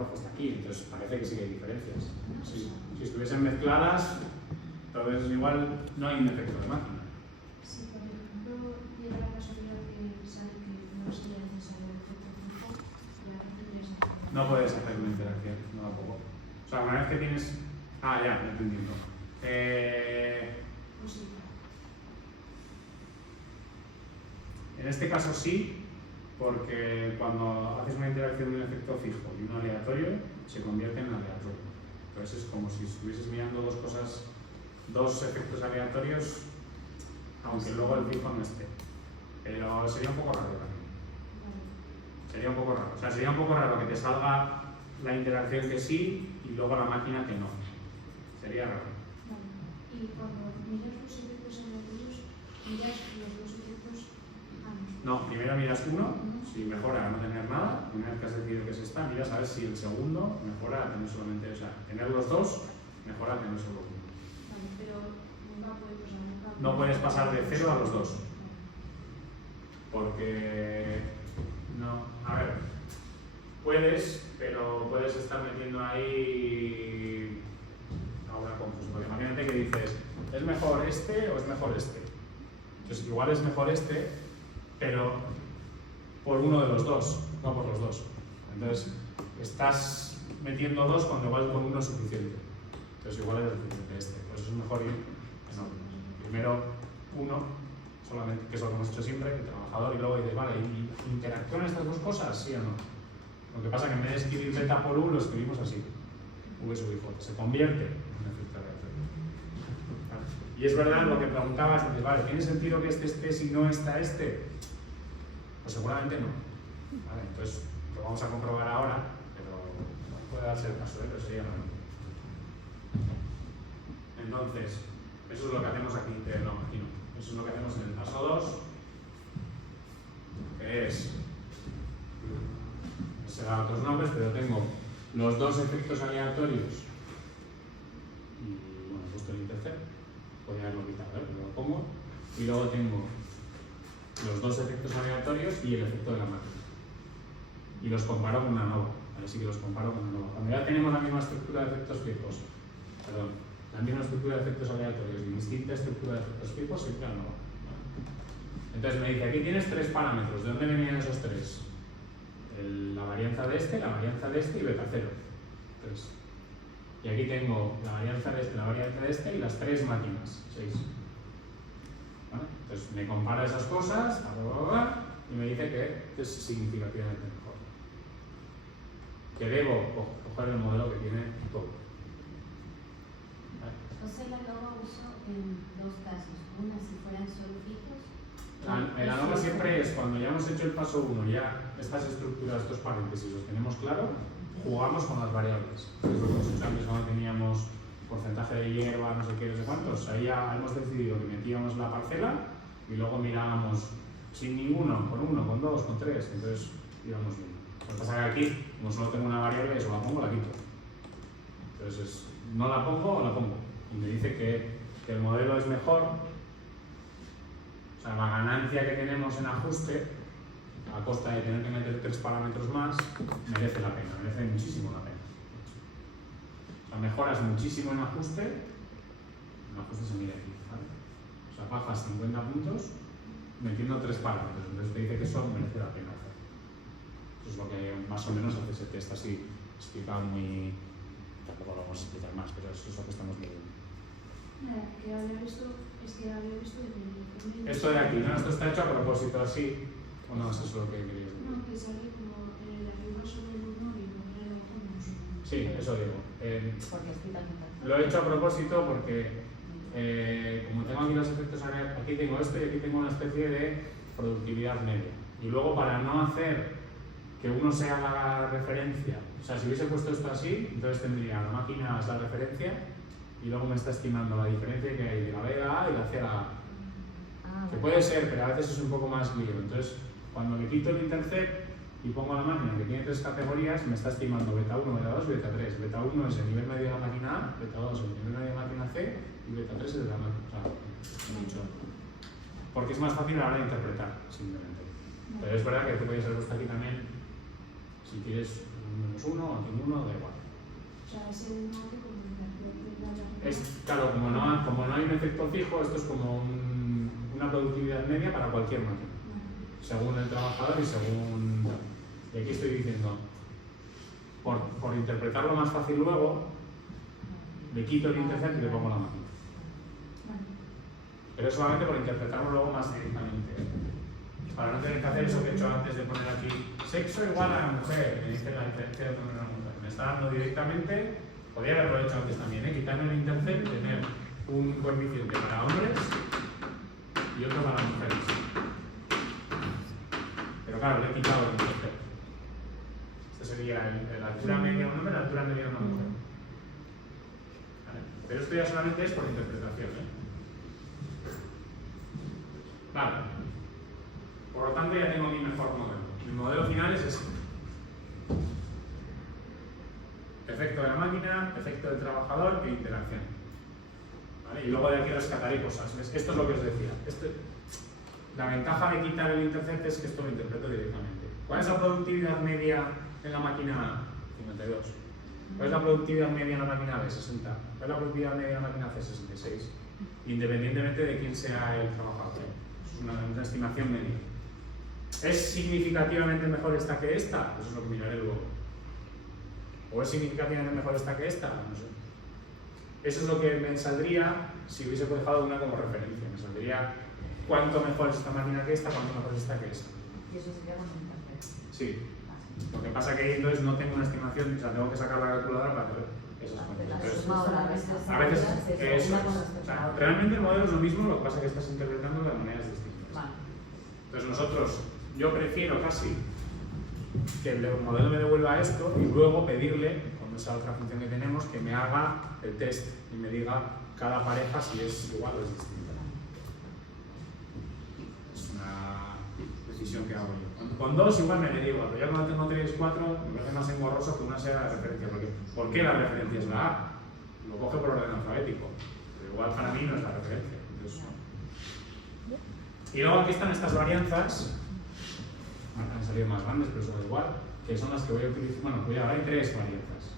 rojo está aquí, entonces parece que sí que hay diferencias. Si estuviesen mezcladas, entonces igual no hay un efecto de máquina. Si por ejemplo llega la casualidad que sale que no sería necesario el efecto fijo, ya no tendrías que... No puedes hacer una interacción, no tampoco. O sea, una vez que tienes... Ah, ya, me entendiendo. Pues sí. En este caso sí, porque cuando haces una interacción de un efecto fijo y uno aleatorio, se convierte en aleatorio. Entonces es como si estuvieses mirando dos cosas, dos efectos aleatorios, aunque luego el fijo no esté. Pero sería un poco raro también. Sería un poco raro. O sea, sería un poco raro que te salga la interacción que sí y luego la máquina que no. Sería raro. Vale. Y cuando miras los efectos aleatorios, miras los dos efectos ambos. No, primero miras uno, si mejora a no tener nada, una vez que has decidido que es esta, miras a ver si el segundo mejora a tener solamente, o sea, tener los dos mejora a tener solo uno. Vale, pero nunca puede pasar, nunca... No puedes pasar de 0 a los dos. Porque no, a ver, puedes, pero puedes estar metiendo ahí ahora confuso. Porque imagínate que dices, ¿es mejor este o es mejor este? Entonces igual es mejor este, pero por uno de los dos, no por los dos. Entonces estás metiendo dos cuando igual con uno es suficiente. Entonces igual es suficiente este. Por eso es mejor ir en orden. Primero uno, solamente, que es lo que hemos hecho siempre, el trabajador, y luego dices, vale, ¿y interactúan estas dos cosas? ¿Sí o no? Lo que pasa es que en vez de escribir beta por u, lo escribimos así. V sub i j. Se convierte en un efecto aleatorio. ¿Vale? Y es verdad lo que preguntabas, dices, vale, ¿tiene sentido que este esté si no está este? Pues seguramente no. ¿Vale? Entonces lo vamos a comprobar ahora, pero no puede darse el caso, pero sería raro. Entonces, eso es lo que hacemos aquí, no, aquí no. Eso es lo que hacemos en el paso 2, que es, se da otros nombres, pero tengo los dos efectos aleatorios y, bueno, he puesto el intercept, podría haberlo quitado, pero lo pongo, y luego tengo los dos efectos aleatorios y el efecto de la máquina. Y los comparo con una nova, ahí sí que los comparo con una nova. Cuando ya tenemos la misma estructura de efectos fijos, perdón, la misma estructura de efectos aleatorios y distinta estructura de efectos fijos, se crea nova. Entonces me dice, aquí tienes tres parámetros, ¿de dónde venían esos tres? La varianza de este y beta 0. 3. Y aquí tengo la varianza de este y las tres máquinas, 6. ¿Vale? Entonces me compara esas cosas, y me dice que es significativamente mejor. Que debo coger el modelo que tiene todo. José, la ANOVA uso en dos casos. Una si fueran solo fijos. El ANOVA siempre es cuando ya hemos hecho el paso 1, ya estas estructuras, estos paréntesis los tenemos claro, jugamos con las variables. Es lo que hemos hecho antes cuando teníamos porcentaje de hierba, no sé qué, no sé cuántos. Ahí ya hemos decidido que metíamos la parcela y luego mirábamos sin ninguno, con uno, con dos, con tres. Entonces íbamos bien. Lo que pasa es que aquí, como solo tengo una variable, eso la pongo o la quito. Entonces no la pongo o la pongo. Y me dice que el modelo es mejor. O sea, la ganancia que tenemos en ajuste, a costa de tener que meter 3 parámetros más, merece la pena, merece muchísimo la pena. O sea, mejoras muchísimo en ajuste se mide aquí, ¿vale? O sea, bajas 50 puntos metiendo 3 parámetros, entonces te dice que eso merece la pena hacer. Eso es lo que más o menos hace ese test así, explicado muy... Tampoco lo vamos a explicar más, pero eso es lo que estamos midiendo. Que había visto, Esto de aquí, ¿no? Esto está hecho a propósito, así. ¿O no? Eso es lo que querías decir. No, que sale como en el de arriba sobre el 1 y luego en el otro no sube. Sí, eso digo. Porque estoy tan Lo he hecho a propósito porque, como tengo aquí los efectos, aquí tengo esto y aquí tengo una especie de productividad media. Y luego, para no hacer que uno sea la referencia, o sea, si hubiese puesto esto así, entonces tendría la máquina es la referencia y luego me está estimando la diferencia que hay de la B a la A y la C a la A. Que puede ser, pero a veces es un poco más lío. Entonces, cuando le quito el intercept y pongo la máquina que tiene 3 categorías, me está estimando beta 1, beta 2 y beta 3. Beta 1 es el nivel medio de la máquina A, beta 2 es el nivel medio de la máquina C y beta 3 es de la máquina. O sea, mucho. Porque es más fácil a la hora de interpretar, simplemente. Pero es verdad que tú podías haber puesto aquí también, si quieres, -1 o aquí 1, da igual. O sea, es el molde como Claro, como no hay un efecto fijo, esto es como una productividad media para cualquier máquina, según el trabajador y según... Y aquí estoy diciendo, por interpretarlo más fácil luego, le quito el intercept y le pongo la máquina. Pero es solamente por interpretarlo luego más directamente. Para no tener que hacer eso que he hecho antes de poner aquí sexo igual a mujer, me dice la diferencia de hombre a mujer. Me está dando directamente, podría haberlo hecho antes también, quitarme el intercept, tener un coeficiente para hombres y otro para mujeres. Pero claro, le he quitado el intercept. Este sería la altura media de un hombre, la altura media de una mujer. ¿Vale? Pero esto ya solamente es por interpretación. Vale. Por lo tanto ya tengo mi mejor modelo. Mi modelo final es ese. Efecto de la máquina, efecto del trabajador e interacción. ¿Vale? Y luego de aquí rescataré cosas. Esto es lo que os decía. La ventaja de quitar el intercept es que esto lo interpreto directamente. ¿Cuál es la productividad media en la máquina A? 52. ¿Cuál es la productividad media en la máquina B? 60. ¿Cuál es la productividad media en la máquina C? 66. Independientemente de quién sea el trabajador. Es una estimación media. ¿Es significativamente mejor esta que esta? Pues eso es lo que miraré luego. ¿O es significativamente mejor esta que esta? No sé. Eso es lo que me saldría si hubiese dejado una como referencia. Me saldría cuánto mejor es esta máquina que esta, cuánto mejor es esta que esta. ¿Y eso sería con un intercept? Sí. Lo que pasa es que entonces no tengo una estimación, o sea, tengo que sacar la calculadora para hacer esas cuentas. A veces eso es. O sea, realmente el modelo es lo mismo, lo que pasa es que estás interpretando de maneras distintas. Vale. Entonces yo prefiero casi que el modelo me devuelva esto y luego pedirle, con esa otra función que tenemos, que me haga el test y me diga cada pareja si es igual o es distinta. Es una decisión que hago yo. Con dos igual me derivo, pero ya cuando tengo 3 y 4 me parece más engorroso que una sea la referencia. ¿Por qué la referencia es la A? Lo coge por orden alfabético, pero igual para mí no es la referencia. Entonces, y luego aquí están estas varianzas. Han salido más grandes, pero eso da igual, que son las que voy a utilizar. Bueno, voy a dar 3 varianzas.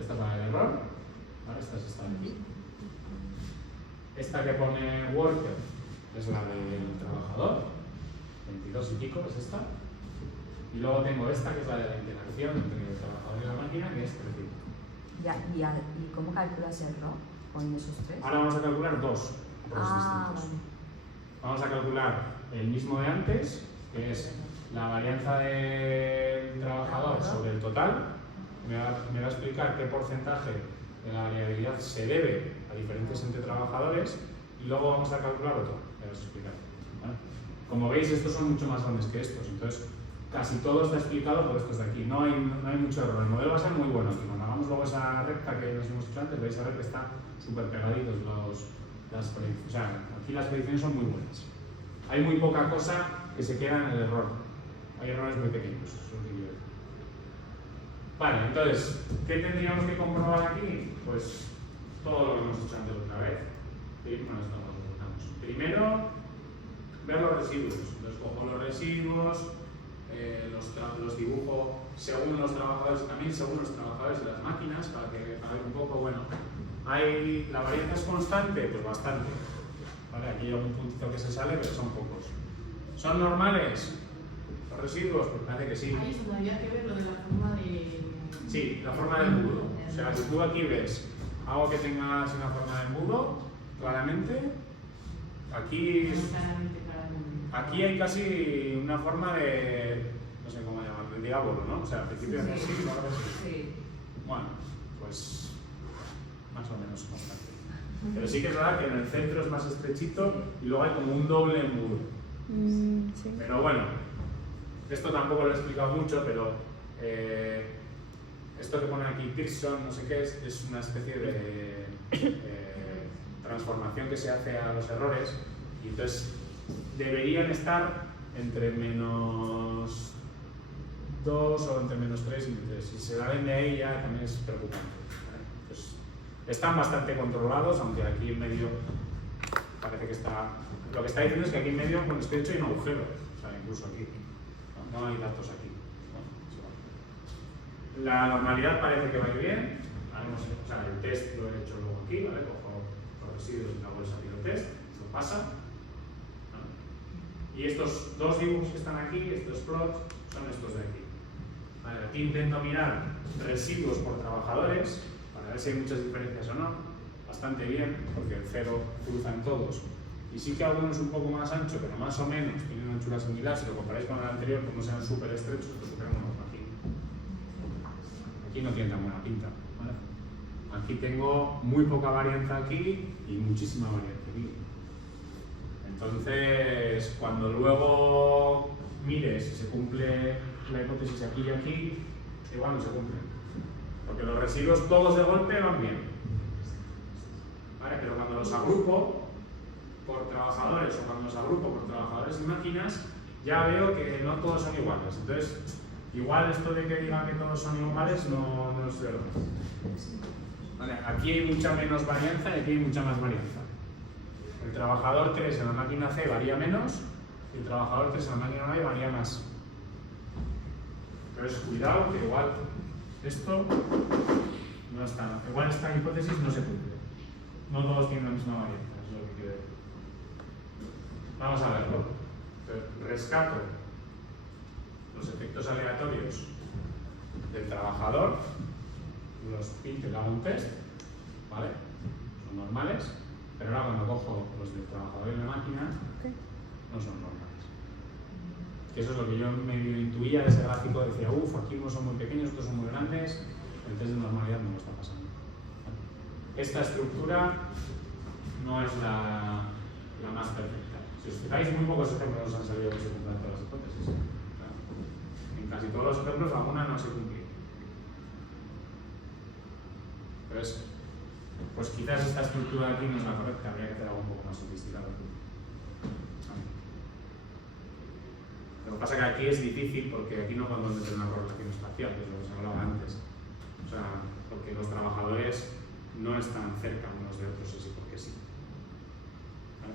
Esta es la del error, ¿vale? Esta es esta de aquí. Esta que pone worker es la del trabajador, 22 y pico es esta. Y luego tengo esta que es la de la interacción entre el trabajador y la máquina, que es 35. Ya, ¿y cómo calculas el error con esos 3? Ahora vamos a calcular 2 errores distintos. Vale. Vamos a calcular el mismo de antes, que es la varianza del trabajador sobre el total. Me va a explicar qué porcentaje de la variabilidad se debe a diferencias entre trabajadores y luego vamos a calcular otro. Me vas a explicar. ¿Vale? Como veis, estos son mucho más grandes que estos, entonces casi todo está explicado por estos de aquí. No hay mucho error. El modelo va a ser muy bueno aquí. Cuando hagamos luego esa recta que nos hemos hecho antes, vais a ver que están súper pegaditos las predicciones. O sea, aquí las predicciones son muy buenas. Hay muy poca cosa que se queda en el error. Hay errores muy pequeños, eso es lo que quiero decir. Vale, entonces, ¿qué tendríamos que comprobar aquí? Pues todo lo que hemos hecho antes otra vez. Bueno, esto no lo buscamos. Primero, ver los residuos. Entonces, cojo los residuos, los dibujo según los trabajadores, también según los trabajadores de las máquinas, para ver un poco, bueno, ¿la varianza es constante? Pues bastante. Vale, aquí hay algún puntito que se sale, pero son pocos. ¿Son normales los residuos? Pues parece que sí. Ahí es donde había que ver lo de la forma de... Sí, la forma del embudo. O sea, si tú aquí ves algo que tenga así una forma de embudo, claramente, aquí hay casi una forma de, no sé cómo llamarlo, de diábolo, ¿no? O sea, al principio es así, luego es así. Sí. Bueno, pues más o menos constante. Pero sí que es verdad que en el centro es más estrechito y luego hay como un doble embudo. Sí. Pero bueno, esto tampoco lo he explicado mucho, pero esto que pone aquí Pearson, no sé qué es una especie de transformación que se hace a los errores y entonces deberían estar entre -2 o entre -3 y -3. Si se salen de ahí ya también es preocupante. Pues, están bastante controlados, aunque aquí en medio parece que está... Lo que está diciendo es que aquí en medio, cuando estoy hecho, hay un agujero. O sea, incluso aquí. No hay datos aquí. La normalidad parece que va a ir bien. O sea, el test lo he hecho luego aquí, ¿vale? Cojo los residuos de la bolsa pirotest, eso pasa. ¿Vale? Y estos dos dibujos que están aquí, estos plots, son estos de aquí. Vale, aquí intento mirar residuos por trabajadores, para ver si hay muchas diferencias o no. Bastante bien, porque el cero cruzan todos. Y sí que alguno es un poco más ancho, pero más o menos tiene una anchura similar. Si lo comparáis con el anterior, pues no sean súper estrechos, pues superamos aquí. Aquí no tiene tan buena pinta, ¿vale? Aquí tengo muy poca varianza aquí y muchísima varianza aquí. Entonces, cuando luego mires si se cumple la hipótesis aquí y aquí, igual no se cumple. Porque los residuos todos de golpe van bien. ¿Vale? Pero cuando los agrupo por trabajadores o cuando los agrupo por trabajadores y máquinas, ya veo que no todos son iguales. Entonces, igual esto de que digan que todos son iguales no es verdad. Vale, aquí hay mucha menos varianza y aquí hay mucha más varianza. El trabajador 3 en la máquina C varía menos y el trabajador 3 en la máquina B varía más. Entonces, cuidado que igual esto no está. Igual esta hipótesis no se cumple. No todos tienen la misma varianza, es lo que quiero decir. Vamos a verlo. Rescato los efectos aleatorios del trabajador, los pinto y le hago un test, ¿vale? Son normales, pero ahora cuando cojo los del trabajador y la máquina, no son normales. Que eso es lo que yo medio intuía de ese gráfico, decía, aquí unos son muy pequeños, otros son muy grandes, el test de normalidad no lo está pasando. Esta estructura no es la más perfecta. Si os fijáis, muy pocos ejemplos han salido que se cumplan todas las hipótesis. Claro. En casi todos los ejemplos alguna no se cumplió. Entonces, pues quizás esta estructura aquí no es la correcta, habría que hacer algo un poco más sofisticado. Lo que pasa es que aquí es difícil porque aquí no podemos meter una correlación espacial, que es lo que se hablaba antes. O sea, porque los trabajadores no están cerca unos de otros, así porque sí. ¿Vale?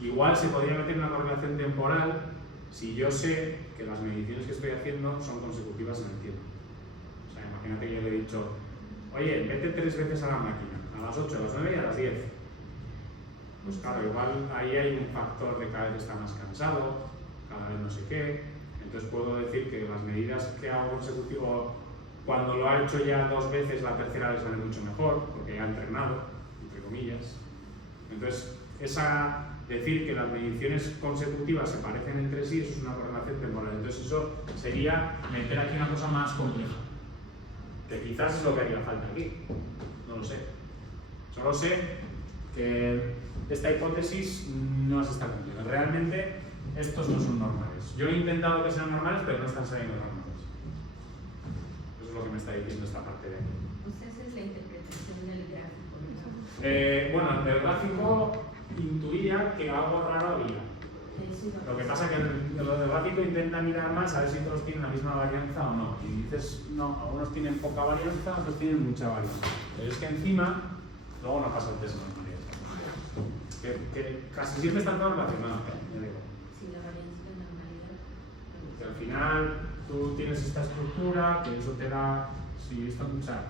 Igual se podría meter una correlación temporal si yo sé que las mediciones que estoy haciendo son consecutivas en el tiempo. O sea, imagínate que yo le he dicho, oye, vete 3 veces a la máquina, a las 8, a las 9 y a las 10. Pues claro, igual ahí hay un factor de cada vez está más cansado, cada vez no sé qué. Entonces puedo decir que las medidas que hago consecutivo, cuando lo ha hecho ya 2 veces, la tercera le sale mucho mejor, porque ya ha entrenado, entre comillas. Entonces, decir que las mediciones consecutivas se parecen entre sí, eso es una correlación temporal. Entonces eso sería meter aquí una cosa más compleja, que quizás es lo que haría falta aquí, no lo sé. Solo sé que esta hipótesis no se está cumpliendo. Realmente estos no son normales. Yo he intentado que sean normales, pero no están saliendo normales. Eso es lo que me está diciendo esta parte de aquí. O sea, esa es la interpretación del gráfico, ¿no? Bueno, el gráfico intuía que algo raro había. Lo que pasa es que lo del gráfico intenta mirar más a ver si todos tienen la misma varianza o no. Y dices, no, algunos tienen poca varianza, otros tienen mucha varianza. Pero es que encima, luego no pasa el test de normalidad. Que casi siempre están todos relacionados. Sí, la varianza de normalidad. Que al final tú tienes esta estructura, que eso te da. Si esto, o sea,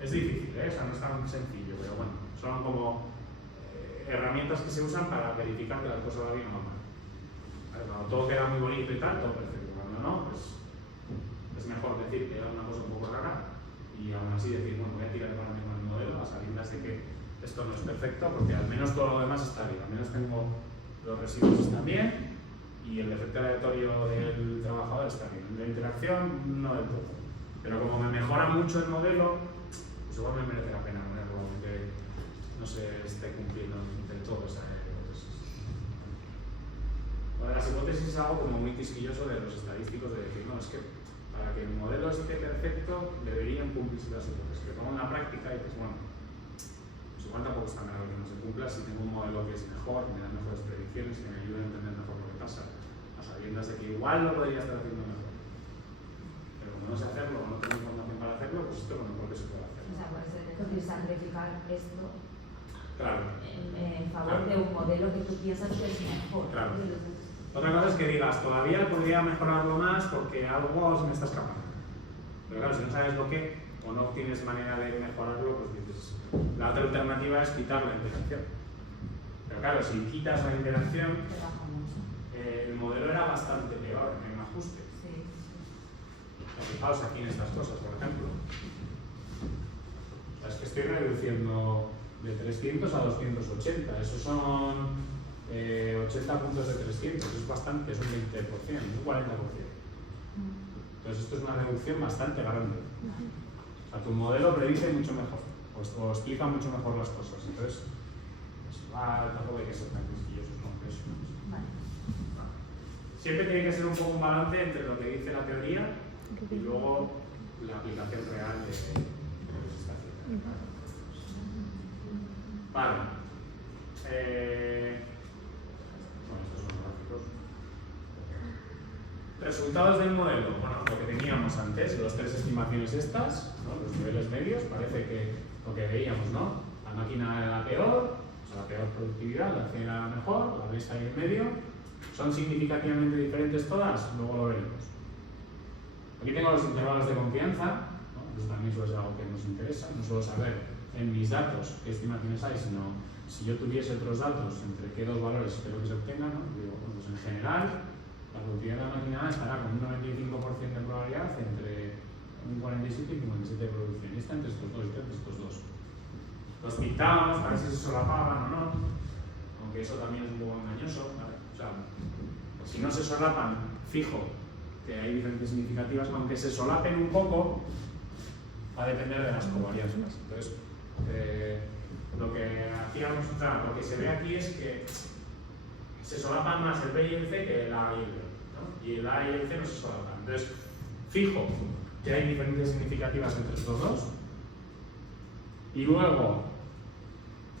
es difícil, ¿eh? O sea, no es tan sencillo, pero bueno, son como herramientas que se usan para verificar que las cosas van bien o mal. Cuando todo queda muy bonito y tal, todo perfecto. Cuando no, pues es mejor decir que era una cosa un poco rara y aún así decir, bueno, voy a tirar con el modelo a sabiendas de que esto no es perfecto, porque al menos todo lo demás está bien. Al menos tengo los residuos están bien y el efecto aleatorio del trabajador está bien. La interacción no del todo. Pero como me mejora mucho el modelo, pues igual me merece la pena ponerlo, aunque no se esté cumpliendo del todo esa hipótesis. Lo de las hipótesis es algo como muy quisquilloso de los estadísticos, de decir, no, es que para que el modelo esté perfecto deberían cumplirse las hipótesis. Que pongo una práctica y dices, bueno, pues igual tampoco es tan grave que no se cumpla si tengo un modelo que es mejor, que me da mejores predicciones, que me ayuda a entender mejor lo que pasa, a sabiendas de que igual lo podría estar haciendo mejor. Pero como no sé hacerlo o no tengo información para hacerlo, pues esto no es porque se puede hacer. O sea, puede ser sacrificar esto Claro. en favor de un modelo que tú piensas que es mejor. Claro. Otra cosa es que digas, todavía podría mejorarlo más porque algo se me está escapando. Pero claro, si no sabes lo que o no tienes manera de mejorarlo, pues dices, la otra alternativa es quitar la interacción. Pero claro, si quitas la interacción, Te baja mucho. el modelo era bastante peor en ajuste. Sí, Fijaos aquí en estas cosas, por ejemplo. O sea, es que estoy reduciendo de 300 a 280. Esos son 80 puntos de 300. Es bastante, es un 20%, un 40%. Entonces esto es una reducción bastante grande. O sea, tu modelo predice mucho mejor, o explica mucho mejor las cosas. Entonces, tampoco hay que ser tan quisquillosos con eso. Vale. Siempre tiene que ser un poco un balance entre lo que dice la teoría y luego la aplicación real de lo que se está haciendo. Vale. Bueno, estos son gráficos. Resultados del modelo. Bueno, lo que teníamos antes, las tres estimaciones estas, ¿no? Los niveles medios, parece que lo que veíamos, ¿no? La máquina era la peor, o sea, la peor productividad, la acción era la mejor, la mesa y el medio. ¿Son significativamente diferentes todas? Luego lo veremos. Aquí tengo los intervalos de confianza, ¿no? Eso también suele ser algo que nos interesa, no solo saber en mis datos qué estimaciones hay, sino si yo tuviese otros datos entre qué dos valores espero que se obtengan, ¿no? Digo, bueno, pues en general, la productividad de la máquina A estará con un 95% de probabilidad entre un 47 y 57 de producción. Y está entre estos dos y entre estos dos. Los pintábamos para ver si se solapaban o no, aunque eso también es un poco engañoso, ¿vale? O sea, si no se solapan, fijo que hay diferencias significativas, aunque se solapen un poco, va a depender de las covarianzas. Entonces, lo que hacíamos, o sea, lo que se ve aquí es que se solapan más el B y el C que el A y el B, ¿no? Y el A y el C no se solapan. Entonces, fijo que hay diferencias significativas entre estos dos. Y luego,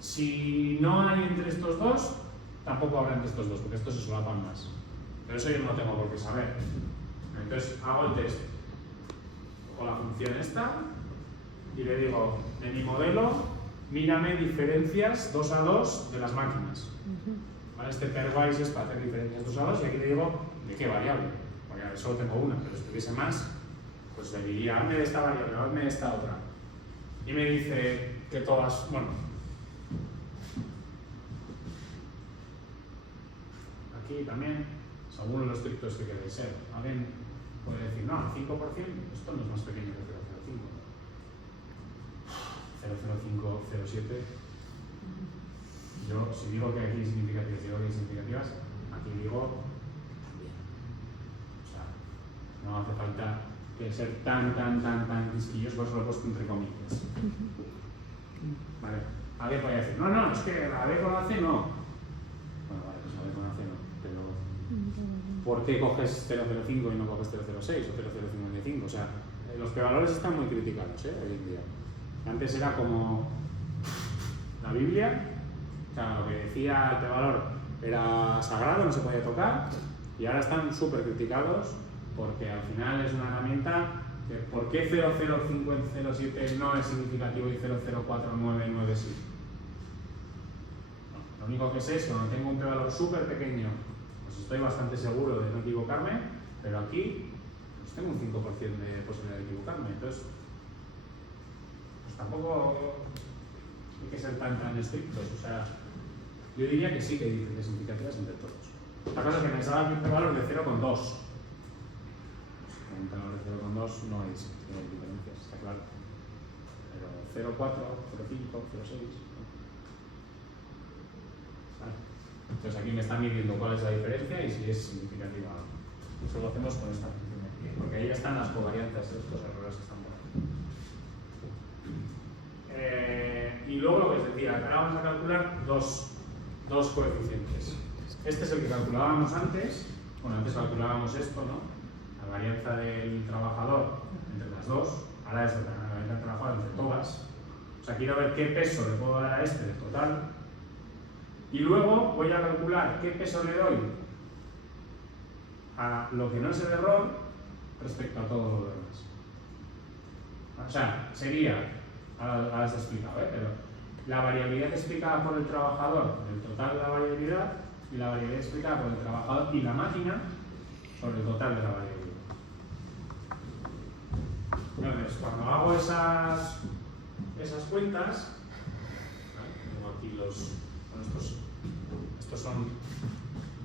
si no hay entre estos dos, tampoco habrá entre estos dos, porque estos se solapan más. Pero eso yo no tengo por qué saber. Entonces, hago el test. Cojo la función esta y le digo, de mi modelo, mírame diferencias 2 a 2 de las máquinas. ¿Vale? Este pairwise es para hacer diferencias 2 a 2 y aquí le digo, ¿de qué variable? Porque solo tengo una, pero si tuviese más, pues le diría, hazme de esta variable, hazme de esta otra. Y me dice que todas, bueno, aquí también, según lo estrictos que queréis ser, alguien puede decir, no, 5%, esto no es más pequeño que 0,05. 0,05, 0,7. Yo, si digo que aquí hay significativas, digo que hay significativas, aquí digo también. O sea, no hace falta que ser tan quisquillos, por eso lo he puesto entre comillas. Vale, alguien puede decir, no, es que la B con la C no. Bueno, vale, pues la B con la C no, pero ¿por qué coges 0,05 y no coges 0,06 o 0,055? O sea, los p-valores están muy criticados, hoy en día. Antes era como la Biblia, o sea, lo que decía el p-valor era sagrado, no se podía tocar, y ahora están súper criticados porque al final es una herramienta que ¿por qué 0,05 en 0,7 no es significativo y 0,0499 sí? No, lo único que sé es que cuando tengo un p-valor súper pequeño, pues estoy bastante seguro de no equivocarme, pero aquí pues tengo un 5% de posibilidad de equivocarme, entonces pues tampoco hay que ser tan estrictos, o sea, yo diría que sí que hay diferencias significativas entre todos. La cosa es que me salga un p-valor de 0,2. Un valor de 0,2 no hay diferencias, está claro. Pero 0,4, 0,5, 0,6. ¿Vale? Entonces aquí me están midiendo cuál es la diferencia y si es significativa o no. Eso lo hacemos con esta función de aquí, porque ahí están las covarianzas de estos errores que están por ahí. Y luego lo que os decía, ahora vamos a calcular dos coeficientes. Este es el que calculábamos antes. Bueno, antes calculábamos esto, ¿no? La varianza del trabajador entre las dos, ahora es la varianza del trabajador entre todas. O sea, quiero ver qué peso le puedo dar a este del total. Y luego voy a calcular qué peso le doy a lo que no es el error respecto a todo lo demás. O sea, sería, ahora os he explicado, pero la variabilidad explicada por el trabajador, el total de la variabilidad, y la variabilidad explicada por el trabajador y la máquina sobre el total de la variabilidad. Entonces, cuando hago esas cuentas, ¿vale? Tengo aquí bueno, estos son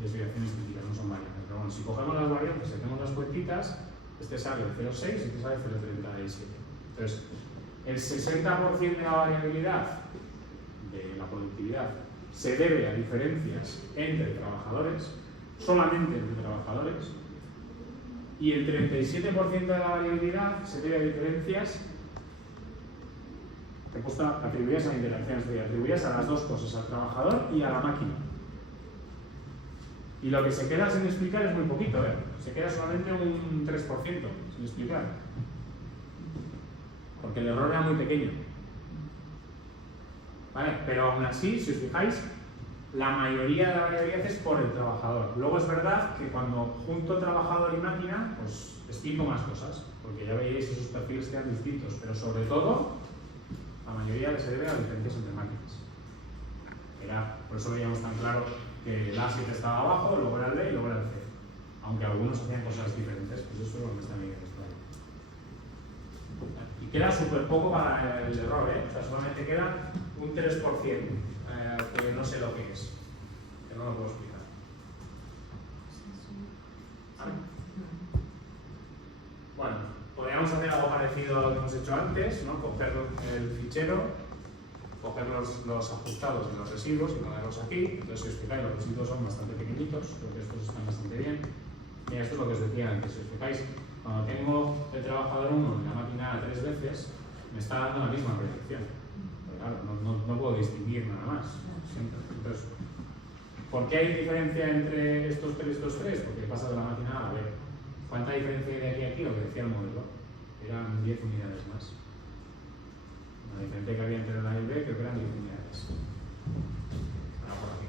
desviaciones críticas, no son variables. Pero bueno, si cogemos las variantes y hacemos las cuentitas, este sale 0,6 y este sale 0,37. Entonces, el 60% de la variabilidad de la productividad se debe a diferencias entre trabajadores, solamente entre trabajadores, y el 37% de la variabilidad se debe a diferencias atribuidas a la interacción, es decir, atribuidas a las dos cosas, al trabajador y a la máquina. Y lo que se queda sin explicar es muy poquito, ¿eh? Se queda solamente un 3% sin explicar. Porque el error era muy pequeño. ¿Vale? Pero aún así, si os fijáis, la mayoría de la variabilidad es por el trabajador. Luego es verdad que cuando junto trabajador y máquina, pues explico más cosas, porque ya veis esos perfiles que eran distintos, pero sobre todo, la mayoría se debe a diferencias entre máquinas. Por eso veíamos tan claro que el A7 estaba abajo, luego era el B y luego era el C. Aunque algunos hacían cosas diferentes, pues eso es lo que está bien explicado. Y queda súper poco para el error, ¿eh? O sea, solamente queda un 3%, que no sé lo que es, que no lo puedo explicar. ¿Vale? Bueno, podríamos hacer algo parecido a lo que hemos hecho antes, ¿no? Coger el fichero, coger los ajustados de los residuos y ponerlos aquí. Entonces, si os fijáis, los residuos son bastante pequeñitos, creo que estos están bastante bien. Y esto es lo que os decía antes, si os fijáis, cuando tengo el trabajador 1 en la máquina 3 veces, me está dando la misma predicción. Pero claro, no puedo distinguir nada más. Siempre. Entonces, ¿por qué hay diferencia entre estos 3 y estos 3? Porque pasa de la máquina A a B. ¿Cuánta diferencia hay de aquí a aquí? Lo que decía el modelo. Eran 10 unidades más. La diferencia que había entre la A y B creo que eran 10 unidades. Ahora por aquí.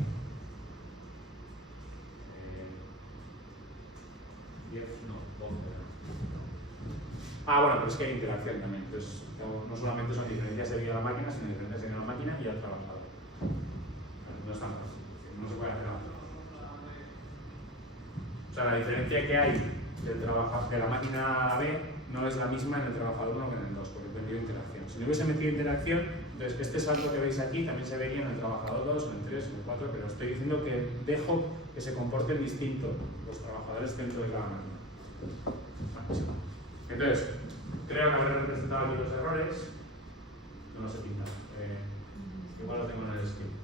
10, no, 12. Bueno, pero es que hay interacción también. Entonces, no solamente son diferencias de vida a la máquina, sino diferencias de vida a la máquina y al trabajador. No es tan fácil, no se puede hacer nada. O sea, la diferencia que hay de la máquina A a B no es la misma en el trabajador 1 que en el 2, porque he metido interacción. Si no hubiese metido interacción, entonces este salto que veis aquí también se vería en el trabajador 2, en el 3, en el 4, pero estoy diciendo que dejo que se comporten distinto los trabajadores dentro de cada máquina. Entonces, creo que habré representado aquí los errores. No sé pintar. Igual lo tengo en el script.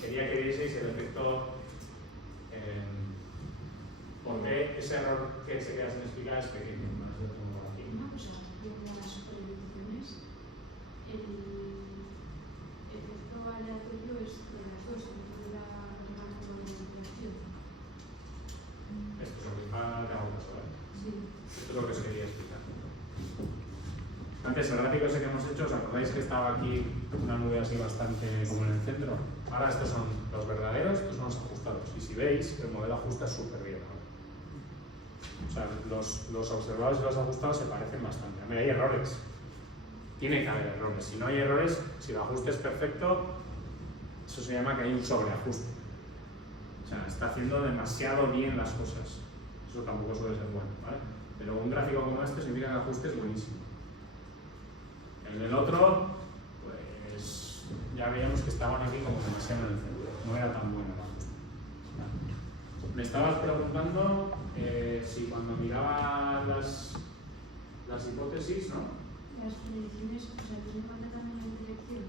Quería que vieseis el efecto. ¿Por qué ese error que se queda sin explicar es pequeño? Yo tengo aquí. Una cosa, luego las superediciones, el efecto aleatorio es de las dos, dentro de la manipulación. Esto es lo que está de algo ¿vale? Sí. Esto es lo que os quería explicar. Antes, el gráfico ese que hemos hecho, ¿os acordáis que estaba aquí una nube así bastante como en el centro? Ahora estos son los verdaderos, estos son los ajustados. Y si veis, el modelo ajusta súper bien. O sea, los observados y los ajustados se parecen bastante. A mí hay errores. Tiene que haber errores. Si no hay errores, si el ajuste es perfecto, eso se llama que hay un sobreajuste. O sea, está haciendo demasiado bien las cosas. Eso tampoco suele ser bueno, ¿vale? Pero un gráfico como este significa que el ajuste es buenísimo. En el otro, pues ya veíamos que estaban aquí como demasiado en el centro. No era tan bueno el ajuste. Me estabas preguntando si cuando miraba las hipótesis, ¿no? Las predicciones, o sea, ¿tiene en cuenta también la dirección?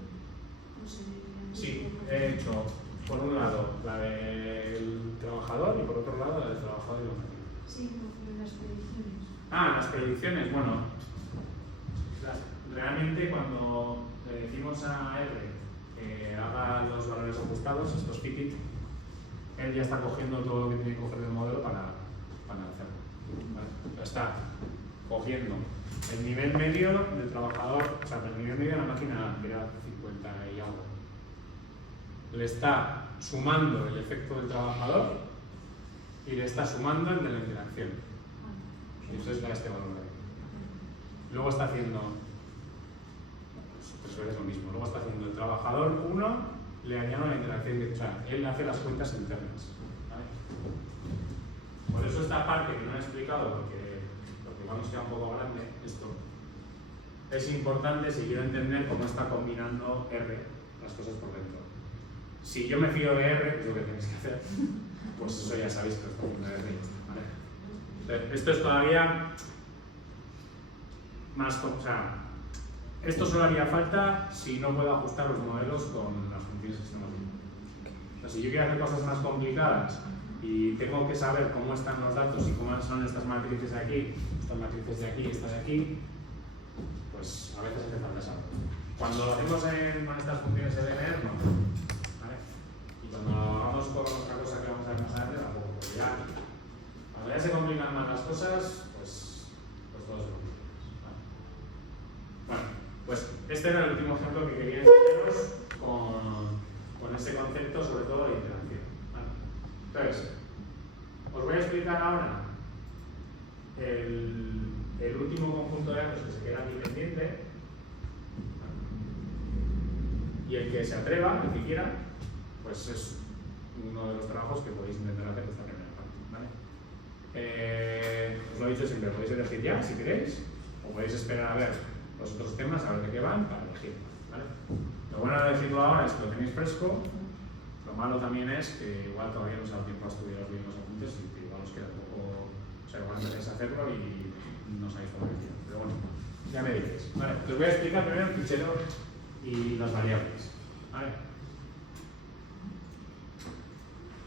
¿O se deberían de Sí, ser he hecho por un lado la del trabajador y por otro lado la del trabajador y la máquina. Sí, no, pero las predicciones. Las predicciones, bueno, realmente cuando le decimos a R que haga los valores ajustados, estos Fitbit, él ya está cogiendo todo lo que tiene que coger del modelo para hacerlo. ¿Vale? Está cogiendo el nivel medio del trabajador, o sea, el nivel medio de la máquina que era 50 y algo. Le está sumando el efecto del trabajador y le está sumando el de la interacción. Y entonces da este valor de ahí. Luego está haciendo, pues es lo mismo, luego está haciendo el trabajador 1, le añado la interacción, o sea, él hace las cuentas internas. ¿Vale? Por eso esta parte que no he explicado, porque igual nos queda un poco grande esto, es importante si quiero entender cómo está combinando R las cosas por dentro. Si yo me fío de R, que es lo que tenéis que hacer, pues eso ya sabéis que os combina R y esto, ¿vale? Entonces, esto es todavía más, o sea, esto solo haría falta si no puedo ajustar los modelos con las funciones que estamos viendo. O sea, si yo quiero hacer cosas más complicadas y tengo que saber cómo están los datos y cómo son estas matrices de aquí, estas matrices de aquí y estas de aquí, pues a veces hace falta saber. Cuando lo hacemos con estas funciones LNR, no. ¿Vale? Y cuando lo hagamos con otra cosa que vamos a ver más adelante, tampoco. Porque ya, cuando ya se complican más las cosas, pues todo se complica. ¿Vale? Bueno, pues este era el último ejemplo que quería enseñaros con ese concepto, sobre todo de interacción. ¿Vale? Entonces, os voy a explicar ahora el último conjunto de datos que se queda aquí pendiente, y el que se atreva, el que quiera, pues es uno de los trabajos que podéis intentar hacer esta primera parte. ¿Vale? Os lo he dicho siempre, podéis elegir ya si queréis, o podéis esperar a ver los otros temas, a ver de qué van, para elegir. ¿Vale? Lo bueno de elegirlo ahora es que lo tenéis fresco. Lo malo también es que igual todavía no os ha dado tiempo a estudiar bien los apuntes y que igual os queda un poco. O sea, igual empezáis a hacerlo y no sabéis cómo decir. Pero bueno, ya me diréis. Vale, os voy a explicar primero el fichero y las variables. ¿Vale?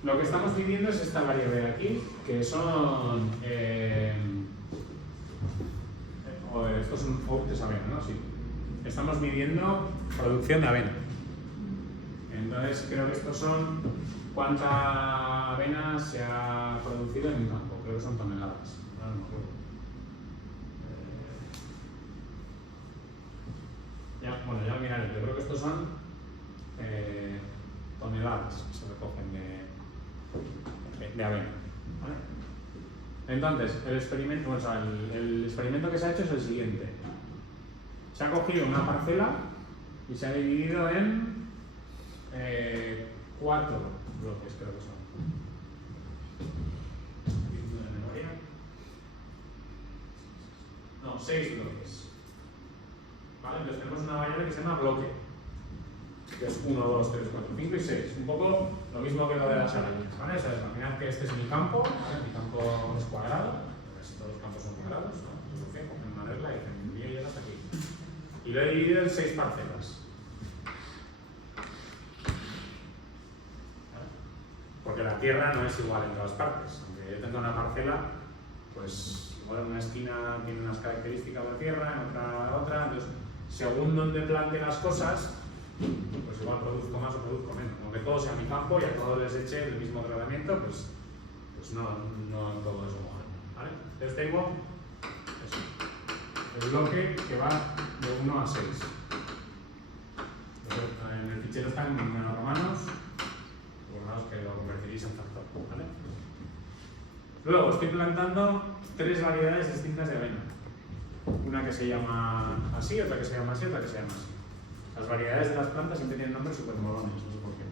Lo que estamos midiendo es esta variable de aquí, que son. Esto es un output de avena, ¿no? Sí. Estamos midiendo producción de avena. Entonces creo que estos son cuánta avena se ha producido en un campo. Creo que son toneladas. Ahora no me acuerdo. Bueno, ya lo miraré, pero creo que estos son toneladas que se recogen de avena. ¿Vale? Entonces, el experimento que se ha hecho es el siguiente. Se ha cogido una parcela y se ha dividido en 4 bloques, creo que son. No, 6 bloques. ¿Vale? Entonces tenemos una variable que se llama bloque, que es 1, 2, 3, 4, 5 y 6. Un poco lo mismo que lo de las arañas. ¿Vale? O sea, imaginad que este es mi campo, ¿vale? Mi campo es cuadrado, casi todos los campos son cuadrados, ¿no? Entonces, cogen una regla y dicen, el mío llega hasta aquí. Y lo he dividido en 6 parcelas. ¿Vale? Porque la tierra no es igual en todas partes. Aunque yo tenga una parcela, pues igual en una esquina tiene unas características de la tierra, en otra. Entonces, según donde plante las cosas, pues igual produzco más o produzco menos. Aunque todo sea mi campo y a todos les eche el mismo tratamiento, pues no todo es homogéneo. ¿Vale? Entonces tengo eso, el bloque que va de 1 a 6. En el fichero están números romanos, que lo convertiréis en factor. ¿Vale? Luego estoy plantando 3 variedades distintas de avena. Una que se llama así, otra que se llama así, otra que se llama así. Las variedades de las plantas siempre tienen nombres súper molones, no sé por qué.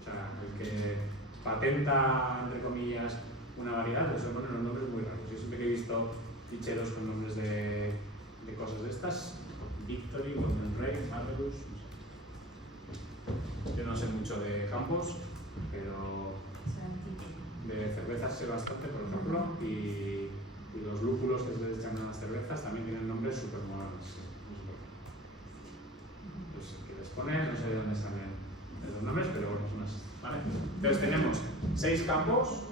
O sea, el que patenta, entre comillas, una variedad, pues se ponen unos nombres muy raros. Yo siempre que he visto ficheros con nombres de cosas de estas, Victory, Golden Ray, Marvelous, no sé. Yo no sé mucho de campos, pero de cervezas sé bastante, por ejemplo, y los lúpulos que se les echan a las cervezas también tienen nombres súper molones. Que les ponen, no sé de dónde salen los nombres, pero bueno, son así, ¿vale? Entonces tenemos 6 campos,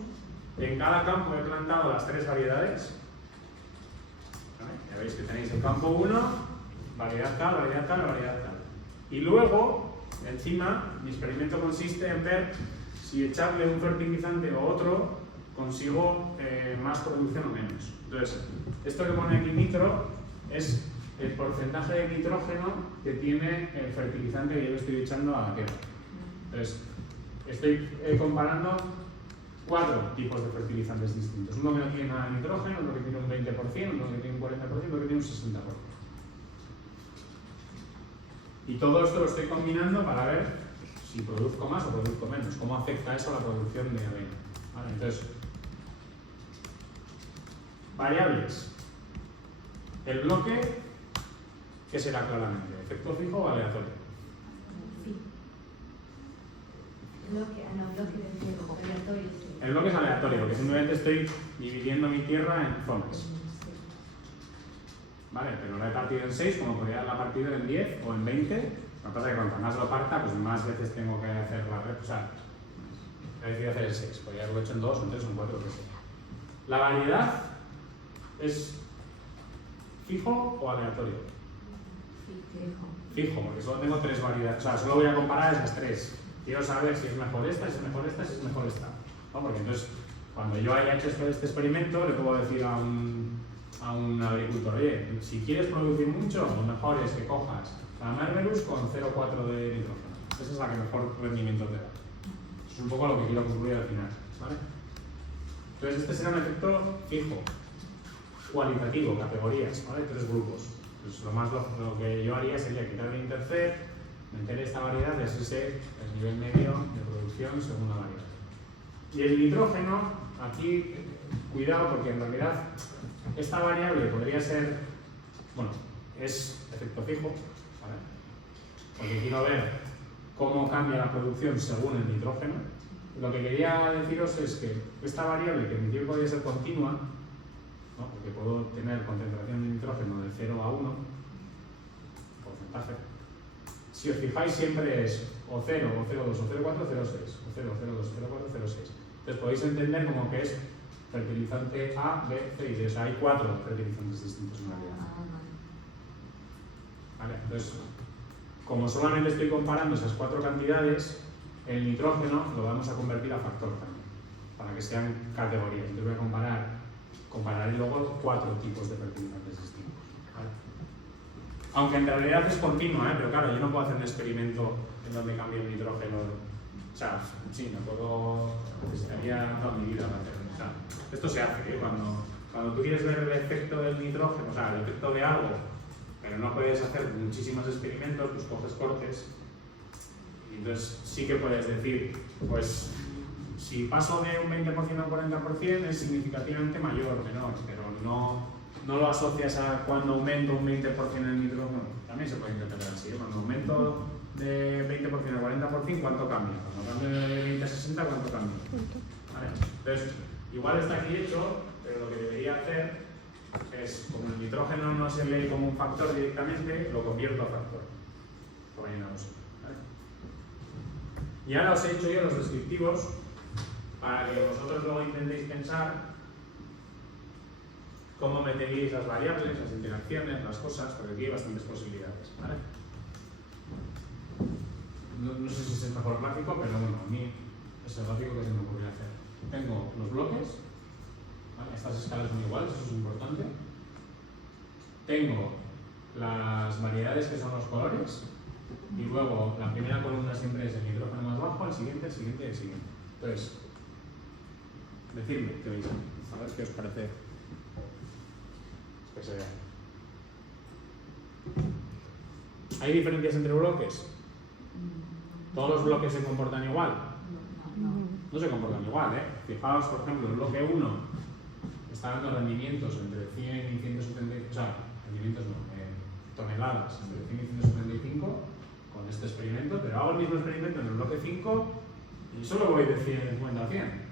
en cada campo he plantado las 3 variedades, ¿vale? Ya veis que tenéis el campo 1, variedad tal, variedad tal, variedad tal. Y luego, encima, mi experimento consiste en ver si echarle un fertilizante o otro consigo más producción o menos. Entonces, esto que pone aquí nitro es el porcentaje de nitrógeno que tiene el fertilizante que yo le estoy echando a la tierra. Entonces, estoy comparando 4 tipos de fertilizantes distintos. Uno que no tiene nada de nitrógeno, otro que tiene un 20%, uno que tiene un 40%, otro que tiene un 60%. Y todo esto lo estoy combinando para ver si produzco más o produzco menos, cómo afecta eso a la producción de avena. ¿Vale? Entonces, Variables. El bloque, ¿qué será claramente? ¿Efecto fijo o aleatorio? Sí. Bloque de fijo, aleatorio, sí. El bloque es aleatorio, porque simplemente estoy dividiendo mi tierra en zonas. Vale, pero la he partido en 6, como podría haberla partido en 10 o en 20. Lo que pasa es que cuanto más lo parta, pues más veces tengo que hacer la red. O sea, he decidido hacer el 6. Podría haberlo hecho en 2, en 3 o en 4, lo que sea. La variedad es fijo o aleatorio. Fijo, porque solo tengo 3 variedades. O sea, solo voy a comparar esas 3. Quiero saber si es mejor esta, si es mejor esta, si es mejor esta. ¿No? Porque entonces, cuando yo haya hecho este experimento, le puedo decir a un agricultor, oye, si quieres producir mucho, lo mejor es que cojas la Mervelus con 0,4 de nitrógeno. Esa es la que mejor rendimiento te da. Eso es un poco lo que quiero concluir al final. ¿Vale? Entonces, este será un efecto fijo, cualitativo, categorías, ¿vale? 3 grupos. Pues lo que yo haría sería quitar el intercept, meter esta variedad y así sé el nivel medio de producción según la variedad. Y el nitrógeno, aquí, cuidado porque en realidad esta variable podría ser, bueno, es efecto fijo, ¿vale? Porque quiero ver cómo cambia la producción según el nitrógeno. Lo que quería deciros es que esta variable, que en principio podría ser continua, ¿no? Porque puedo tener concentración de nitrógeno de 0 a 1, porcentaje. Si os fijáis, siempre es o 0, o 0,2, o 0,4, o 0,6, o 0, 0,2, 0,4, 0,6. Entonces podéis entender como que es fertilizante A, B, C y D. O sea, hay 4 fertilizantes distintos en realidad. ¿Vale? Entonces, como solamente estoy comparando esas 4 cantidades, el nitrógeno lo vamos a convertir a factor también, para que sean categorías. Entonces voy a compararé luego 4 tipos de fertilizantes distintos. ¿Vale? Aunque en realidad es continua, pero claro, yo no puedo hacer un experimento en donde cambie el nitrógeno. O sea, sí, necesitaría toda mi vida para hacerlo. O sea, esto se hace, cuando tú quieres ver el efecto del nitrógeno, o sea, el efecto de algo, pero no puedes hacer muchísimos experimentos, pues coges cortes. Y entonces sí que puedes decir, pues si paso de un 20% a un 40% es significativamente mayor o menor, pero no lo asocias a cuando aumento un 20% el nitrógeno. También se puede interpretar así, cuando aumento de 20% a 40%, ¿cuánto cambia? Cuando cambio de 20 a 60, ¿cuánto cambia? ¿Vale? Entonces, igual está aquí hecho, pero lo que debería hacer es, como el nitrógeno no se lee como un factor directamente, lo convierto a factor. ¿Vale? Y ahora os he hecho yo los descriptivos para que vosotros luego intentéis pensar cómo meteríais las variables, las interacciones, las cosas, porque aquí hay bastantes posibilidades. ¿Vale? No sé si es el mejor gráfico, pero bueno, a mí es el gráfico que se me ocurrió hacer. Tengo los bloques, ¿vale? Estas escalas son iguales, eso es importante. Tengo las variedades que son los colores, y luego la primera columna siempre es el nitrógeno más bajo, el siguiente, el siguiente y el siguiente. Entonces, decidme qué veis, a ver qué os parece. Que se vea. ¿Hay diferencias entre bloques? ¿Todos los bloques se comportan igual? No se comportan igual, ¿eh? Fijaos, por ejemplo, el bloque 1 está dando rendimientos entre 100 y 175, o sea, rendimientos no, toneladas entre 100 y 175 con este experimento, pero hago el mismo experimento en el bloque 5 y solo voy de 150 a 100.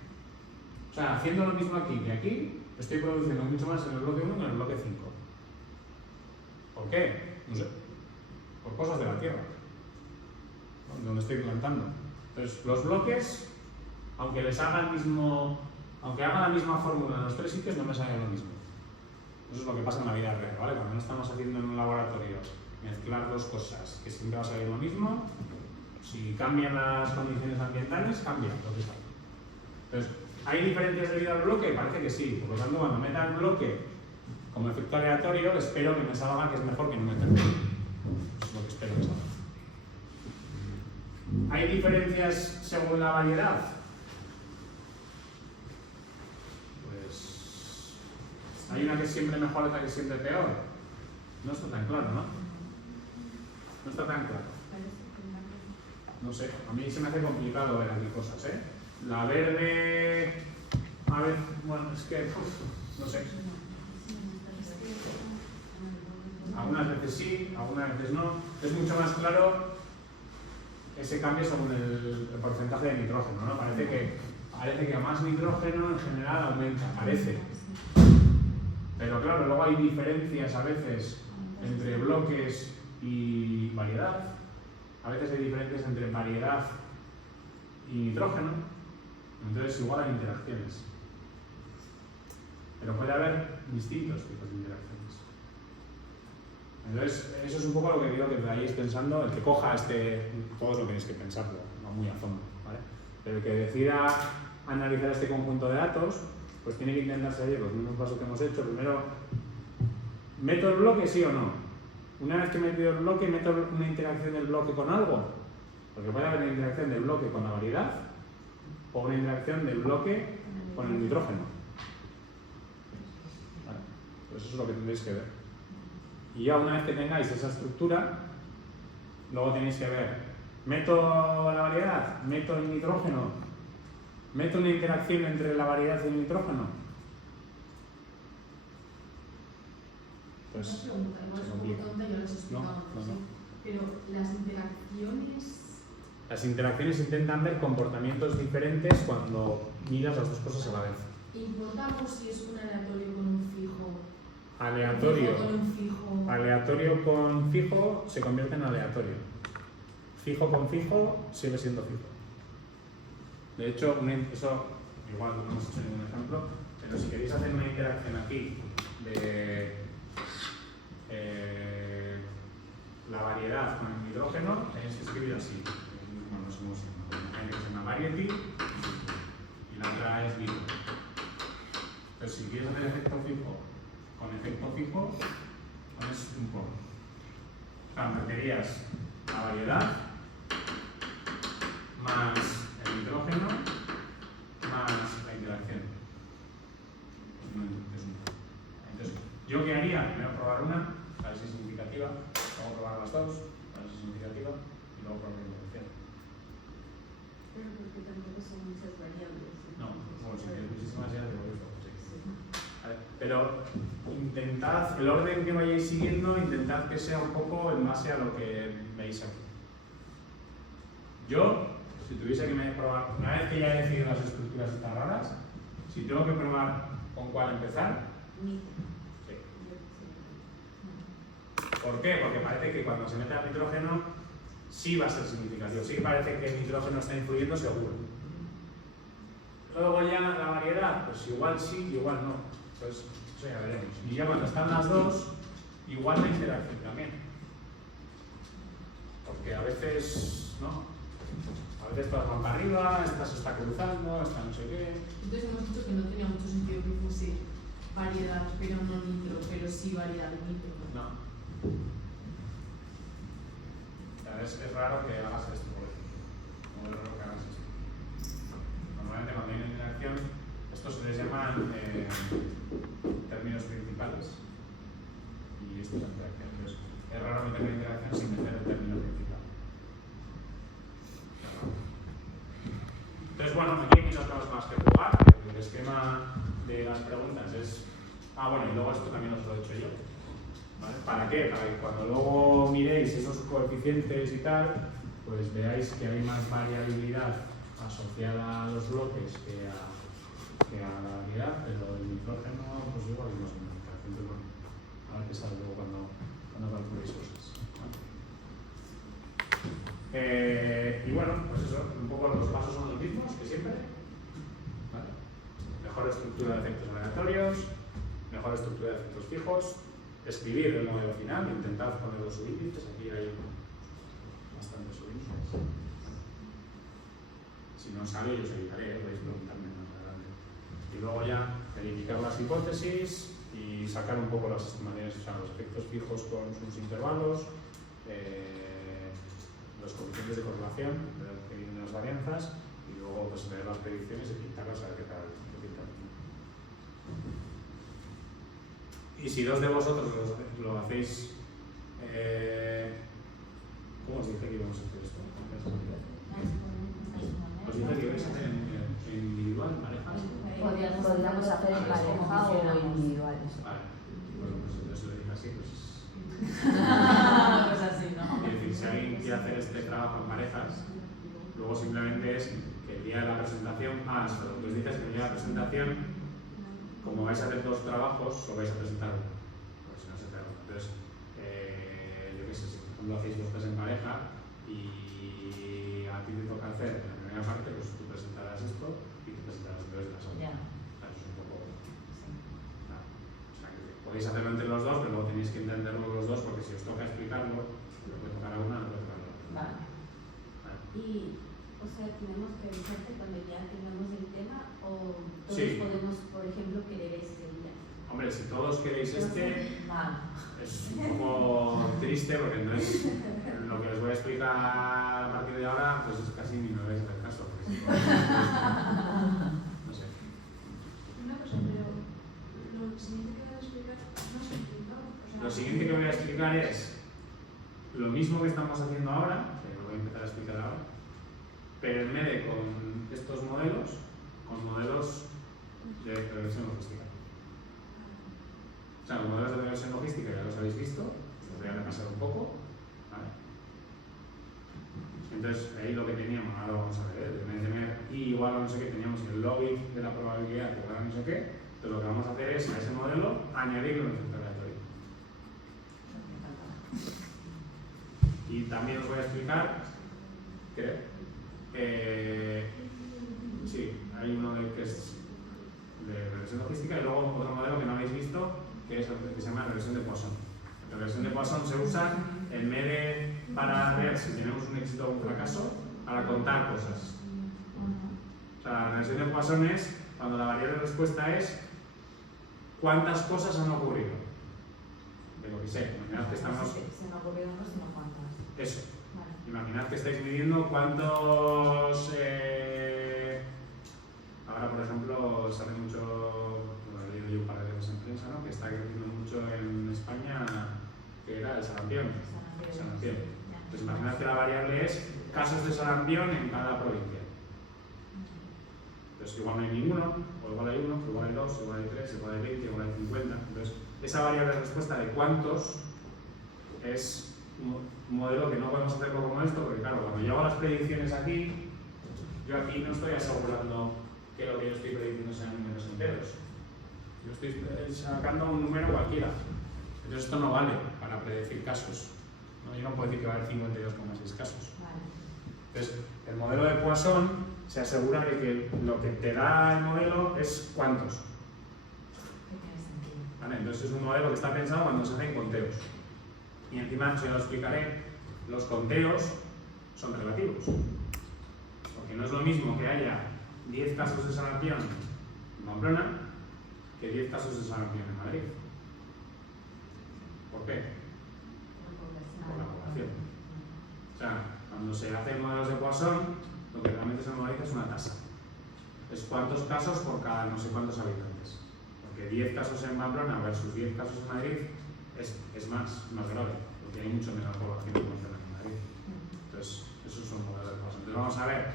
O sea, haciendo lo mismo aquí que aquí, estoy produciendo mucho más en el bloque 1 que en el bloque 5. ¿Por qué? No sé. Por cosas de la tierra, ¿no? Donde estoy plantando. Entonces, los bloques, aunque haga la misma fórmula en los 3 sitios, no me sale lo mismo. Eso es lo que pasa en la vida real, ¿vale? Cuando no estamos haciendo en un laboratorio mezclar dos cosas, que siempre va a salir lo mismo, si cambian las condiciones ambientales, cambia lo que sale. Entonces, ¿hay diferencias debido al bloque? Parece que sí. Por lo tanto, cuando meta el bloque como efecto aleatorio, espero que me salga que es mejor que no meterlo. Eso es lo que espero que salga. ¿Hay diferencias según la variedad? Pues hay una que es siempre mejor y otra que es siempre peor. No está tan claro, ¿no? No está tan claro. No sé, a mí se me hace complicado ver aquí cosas, ¿eh? La verde... A ver, bueno, es que... no sé. Algunas veces sí, algunas veces no. Es mucho más claro ese cambio según el porcentaje de nitrógeno, ¿no? Parece que a más nitrógeno en general aumenta, parece. Pero claro, luego hay diferencias a veces entre bloques y variedad. A veces hay diferencias entre variedad y nitrógeno. Entonces igual hay interacciones. Pero puede haber distintos tipos de interacciones. Entonces, eso es un poco lo que quiero que vayáis pensando. El que coja todo lo tenéis que pensarlo, no muy a fondo, ¿vale? Pero el que decida analizar este conjunto de datos, pues tiene que intentar seguir los mismos pasos que hemos hecho. Primero, ¿meto el bloque sí o no? Una vez que he metido el bloque, ¿meto una interacción del bloque con algo? Porque puede haber una interacción del bloque con la variedad o una interacción del bloque con el nitrógeno. ¿Vale? Pues eso es lo que tendréis que ver. Y ya una vez que tengáis esa estructura, luego tenéis que ver, ¿meto la variedad? ¿Meto el nitrógeno? ¿Meto una interacción entre la variedad y el nitrógeno? Pues Una pregunta, igual es un poco tonta, yo lo he explicado antes, no. pero las interacciones... Las interacciones intentan ver comportamientos diferentes cuando miras las dos cosas a la vez. ¿Importamos si es un aleatorio con un fijo? Aleatorio. Con un fijo. Aleatorio con fijo se convierte en aleatorio. Fijo con fijo sigue siendo fijo. De hecho, eso igual no hemos hecho ningún ejemplo, pero si queréis hacer una interacción aquí de la variedad con el nitrógeno, tenéis que escribir así. Bueno, no sé cómo se llama. Hay que se llama variety y la otra es vivo. Entonces, si quieres hacer efecto fijo con efecto fijo, pones un por. O sea, meterías la variedad más el nitrógeno más la interacción. Entonces, ¿yo qué haría? Primero probar una, a ver si es significativa, luego probar las dos, a ver si es significativa, y luego probar la interacción. Pero porque tampoco son muchas variables. No, bueno, si tienes muchísimas ya te voy a pero intentad, el orden que vayáis siguiendo, intentad que sea un poco en base a lo que veis aquí. Yo, si tuviese que probar, una vez que ya he decidido las estructuras estas raras, si tengo que probar con cuál empezar, sí. ¿Por qué? Porque parece que cuando se mete el nitrógeno sí va a ser significativo, sí que parece que el nitrógeno está influyendo seguro. Luego ya la variedad, pues igual sí, igual no. Pues eso ya veremos. Y ya cuando están las dos, igual la interacción también. Porque a veces, ¿no? A veces todas van para arriba, esta se está cruzando, esta no sé qué. Entonces hemos dicho que no tenía mucho sentido que fuese variedad, pero no nitro, pero sí variedad nitro. No. Es raro que hagas esto, por ejemplo. Muy raro que hagas esto. Normalmente cuando hay una interacción, estos se les llaman términos principales. Y esto es la interacción. Entonces, es raro meter una interacción sin meter el término principal. Entonces, bueno, aquí hay muchas cosas más que jugar. El esquema de las preguntas es... Ah, bueno, y luego esto también os lo he hecho yo. ¿Vale? ¿Para qué? Para que cuando luego miréis esos coeficientes y tal, pues veáis que hay más variabilidad asociada a los bloques que a la variedad, pero el nitrógeno, pues igual es más significativo. Entonces, bueno, a ver qué sale luego cuando calculéis cosas. Y bueno, pues eso, un poco los pasos son los mismos que siempre. ¿Vale? Mejor estructura de efectos aleatorios, mejor estructura de efectos fijos, escribir el modelo final, intentar poner los subíndices, aquí hay bastantes subíndices. Si no sale, yo os ayudaré, podéis preguntarme más adelante. Y luego ya verificar las hipótesis y sacar un poco las estimaciones, o sea, los efectos fijos con sus intervalos, los coeficientes de correlación, ver que vienen las varianzas, y luego pues ver las predicciones y pintarlas a ver qué tal. Y si dos de vosotros lo hacéis, ¿cómo os dije que íbamos a hacer esto? ¿Os dije que ibais a hacer en individual, en parejas? Podríamos hacer en pareja o individuales. Vale, bueno, pues entonces lo dije así, pues trabajo en parejas, luego simplemente es que el día de la presentación, entonces dices que el día de la presentación, como vais a hacer dos trabajos, os vais a presentar uno, porque si no se cerra. Entonces, yo qué sé, si por ejemplo hacéis dos en pareja y a ti te toca hacer la primera parte, pues tú presentarás esto y tú presentarás entonces la segunda. Ya. Claro, eso es un poco... Sí. Claro. O sea, que podéis hacerlo entre los dos, pero luego tenéis que entenderlo los dos, porque si os toca explicarlo, lo puede tocar a una, lo puede tocar a la otra. Vale. Vale. Y, o sea, tenemos que avisarte cuando ya tengamos el tema o todos Sí. podemos, por ejemplo, querer este día. Hombre, si todos queréis este, Vale. es un poco triste porque entonces lo que os voy a explicar a partir de ahora, pues es casi ni me vais a hacer caso. Porque si no sé. Una cosa, pero lo siguiente que vas a explicar no se explica. O sea, Lo siguiente que voy a explicar es lo mismo que estamos haciendo ahora, que lo voy a empezar a explicar ahora, pero en vez de con estos modelos, con modelos de regresión logística. O sea, los modelos de regresión logística ya los habéis visto, los voy a repasar un poco. ¿Vale? Entonces, ahí lo que teníamos, ahora lo vamos a ver, de tener y igual a no sé qué, teníamos el login de la probabilidad igual a no sé qué, pero lo que vamos a hacer es a ese modelo añadirlo en el efecto aleatorio. Y también os voy a explicar, creo, sí, hay uno que es de regresión logística y luego otro modelo que no habéis visto, que es el que se llama regresión de Poisson. La regresión de Poisson se usa en vez de para ver si tenemos un éxito o un fracaso, para contar cosas. O sea, la regresión de Poisson es cuando la variable de respuesta es cuántas cosas han ocurrido. De lo que sé, imaginad que estamos... Se me ha ocurrido uno, sino cuántas. Eso. Vale. Imaginad que estáis midiendo cuántos... ahora, por ejemplo, sale mucho, lo he leído yo un par de veces en prensa, ¿no? Que está creciendo mucho en España, que era el sarampión. Sarampión. Pues imaginad que la variable es casos de sarampión en cada provincia. Entonces, igual no hay ninguno, o igual hay uno, igual hay dos, igual hay tres, igual hay 20, igual hay 50. Entonces, esa variable de respuesta de cuántos es un modelo que no podemos hacerlo como esto, porque claro, cuando yo hago las predicciones aquí, yo aquí no estoy asegurando que lo que yo estoy prediciendo sean números enteros. Yo estoy sacando un número cualquiera. Entonces esto no vale para predecir casos. ¿No? Yo no puedo decir que va a haber 52,6 casos. Vale. Entonces, el modelo de Poisson se asegura de que lo que te da el modelo es cuántos. Que tiene sentido. ¿Vale? Entonces es un modelo que está pensado cuando se hacen conteos. Y encima, si os lo explicaré, los conteos son relativos. Porque no es lo mismo que haya 10 casos de sarampión en Pamplona que 10 casos de sarampión en Madrid. ¿Por qué? Por la población. O sea, cuando se hacen modelos de Poisson, lo que realmente se normaliza es una tasa. Es cuántos casos por cada no sé cuántos habitantes. Porque 10 casos en Pamplona versus 10 casos en Madrid es más grave, porque hay mucho menos población que en Madrid. Entonces, esos son modelos de Poisson. Entonces vamos a ver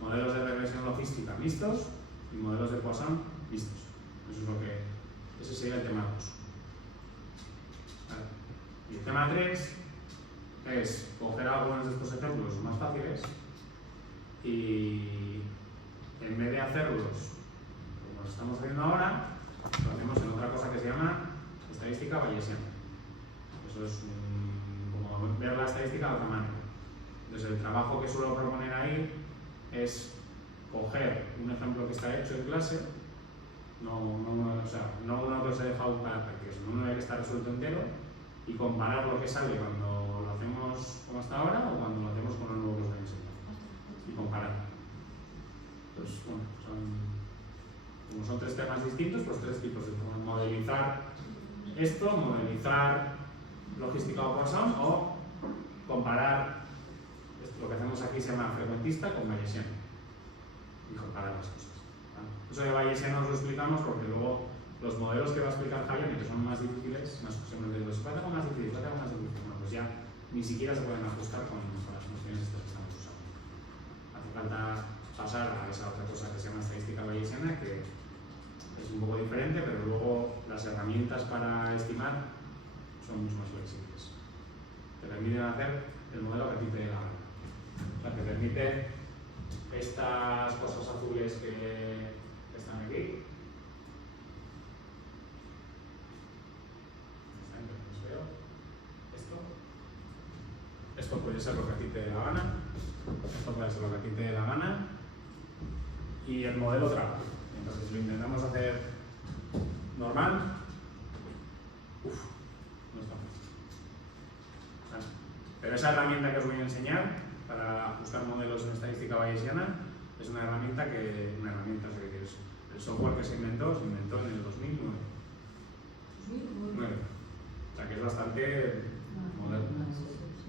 modelos de regresión logística mixtos y modelos de Poisson mixtos. Eso es lo que... Ese sería el tema 2. Vale. Y el tema 3 es coger algunos de estos ejemplos más fáciles y en vez de hacerlos como lo estamos haciendo ahora, lo hacemos en otra cosa que se llama estadística bayesiana. Eso es como ver la estadística de otra manera. Entonces el trabajo que suelo proponer ahí es coger un ejemplo que está hecho en clase, no uno que se deja un carácter, sino uno que está resuelto entero, y comparar lo que sale cuando lo hacemos como hasta ahora o cuando lo hacemos con lo nuevo que os voy a enseñar. Y comparar. Pues bueno, como son tres temas distintos, pues tres tipos de modelizar esto, modelizar logística o Poisson, o comparar, lo que hacemos aquí se llama frecuentista con bayesiano, y comparar las cosas. ¿Vale? Eso de bayesiano os lo explicamos porque luego los modelos que va a explicar Javier, que son más difíciles, siempre digo, si falta algo más difícil, bueno, pues ya ni siquiera se pueden ajustar con las nociones estas que estamos usando. Hace falta pasar a esa otra cosa que se llama estadística bayesiana, que es un poco diferente, pero luego las herramientas para estimar son mucho más flexibles. Te permiten hacer el modelo que a ti te dé la gana. la que permite estas cosas azules que están aquí. Esto puede ser lo que a ti te dé la gana, esto puede ser lo que a ti te dé la gana, y el modelo trabaja. Entonces, si lo intentamos hacer normal, no está fácil. Vale. Pero esa herramienta que os voy a enseñar para buscar modelos en estadística bayesiana es una herramienta o sea, que es el software que se inventó en el 2009. 2009. O sea, que es bastante moderno.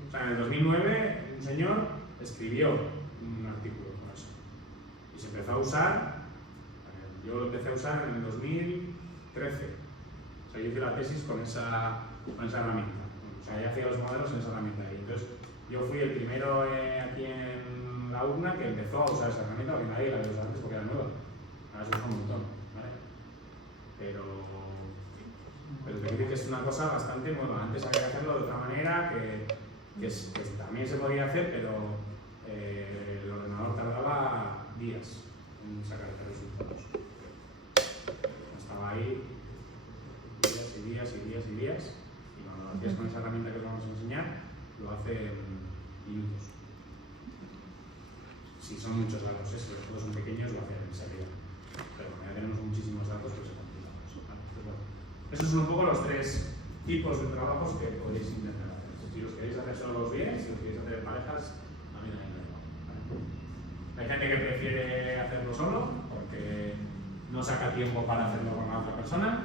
O sea, en el 2009 un señor escribió un artículo con eso y se empezó a usar, yo lo empecé a usar en el 2013, o sea, yo hice la tesis con esa herramienta, o sea, ya hacía los modelos en esa herramienta y entonces yo fui el primero aquí en la UNA que empezó a usar esa herramienta porque nadie la había usado antes porque era nueva, ahora se usa un montón, ¿vale? Pero te quiero decir que es una cosa bastante nueva, antes había que hacerlo de otra manera que también se podía hacer, pero el ordenador tardaba días en sacarte resultados. Estaba ahí días y días y días y días, y cuando lo hacías con esa herramienta que os vamos a enseñar, lo hace en minutos. Si son muchos datos, si los datos son pequeños, lo hace enseguida. Pero cuando ya tenemos muchísimos datos, pues se complica. Esos son un poco los tres tipos de trabajos que podéis intentar hacer. Si los queréis hacer solos bien, si los queréis hacer en parejas, también hay que hacerlo. Hay gente que prefiere hacerlo solo porque no saca tiempo para hacerlo con la otra persona,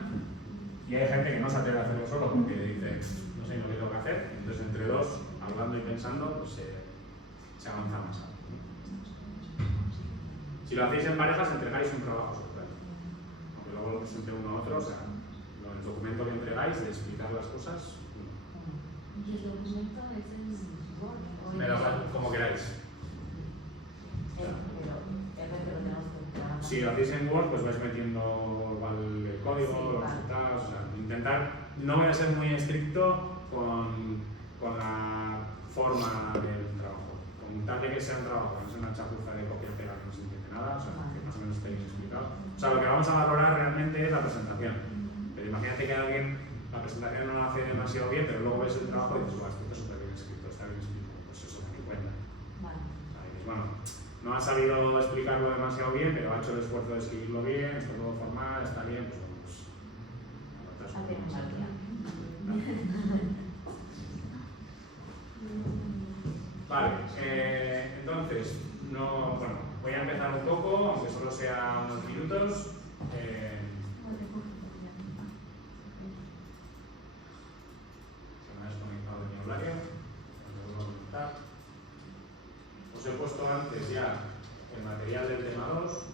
y hay gente que no se atreve a hacerlo solo porque dice, no sé lo que tengo que hacer. Entonces, entre dos, hablando y pensando, pues se avanza más. Si lo hacéis en parejas, entregáis un trabajo social, aunque luego lo presente uno a otro, o sea, el documento que entregáis de explicar las cosas. ¿Y el documento es en Word? Pero como queráis. Si lo hacéis en Word, pues vais metiendo igual el código, los resultados, o sea, intentar, no voy a ser muy estricto con la forma del trabajo, con tal de que sea un trabajo, no sea una chapuza de copia y pega que no se entiende nada, o sea, que más o menos esté bien explicado. O sea, lo que vamos a valorar realmente es la presentación. Pero imagínate que alguien la presentación no la hace demasiado bien, pero luego ves el trabajo y dices, esto está súper bien escrito, está bien escrito, pues eso es lo que cuenta. Bueno, no ha sabido explicarlo demasiado bien, pero ha hecho el esfuerzo de escribirlo bien, está todo formal, está bien, pues vale, entonces, voy a empezar un poco, aunque solo sea unos minutos. Os he puesto antes ya el material del tema 2.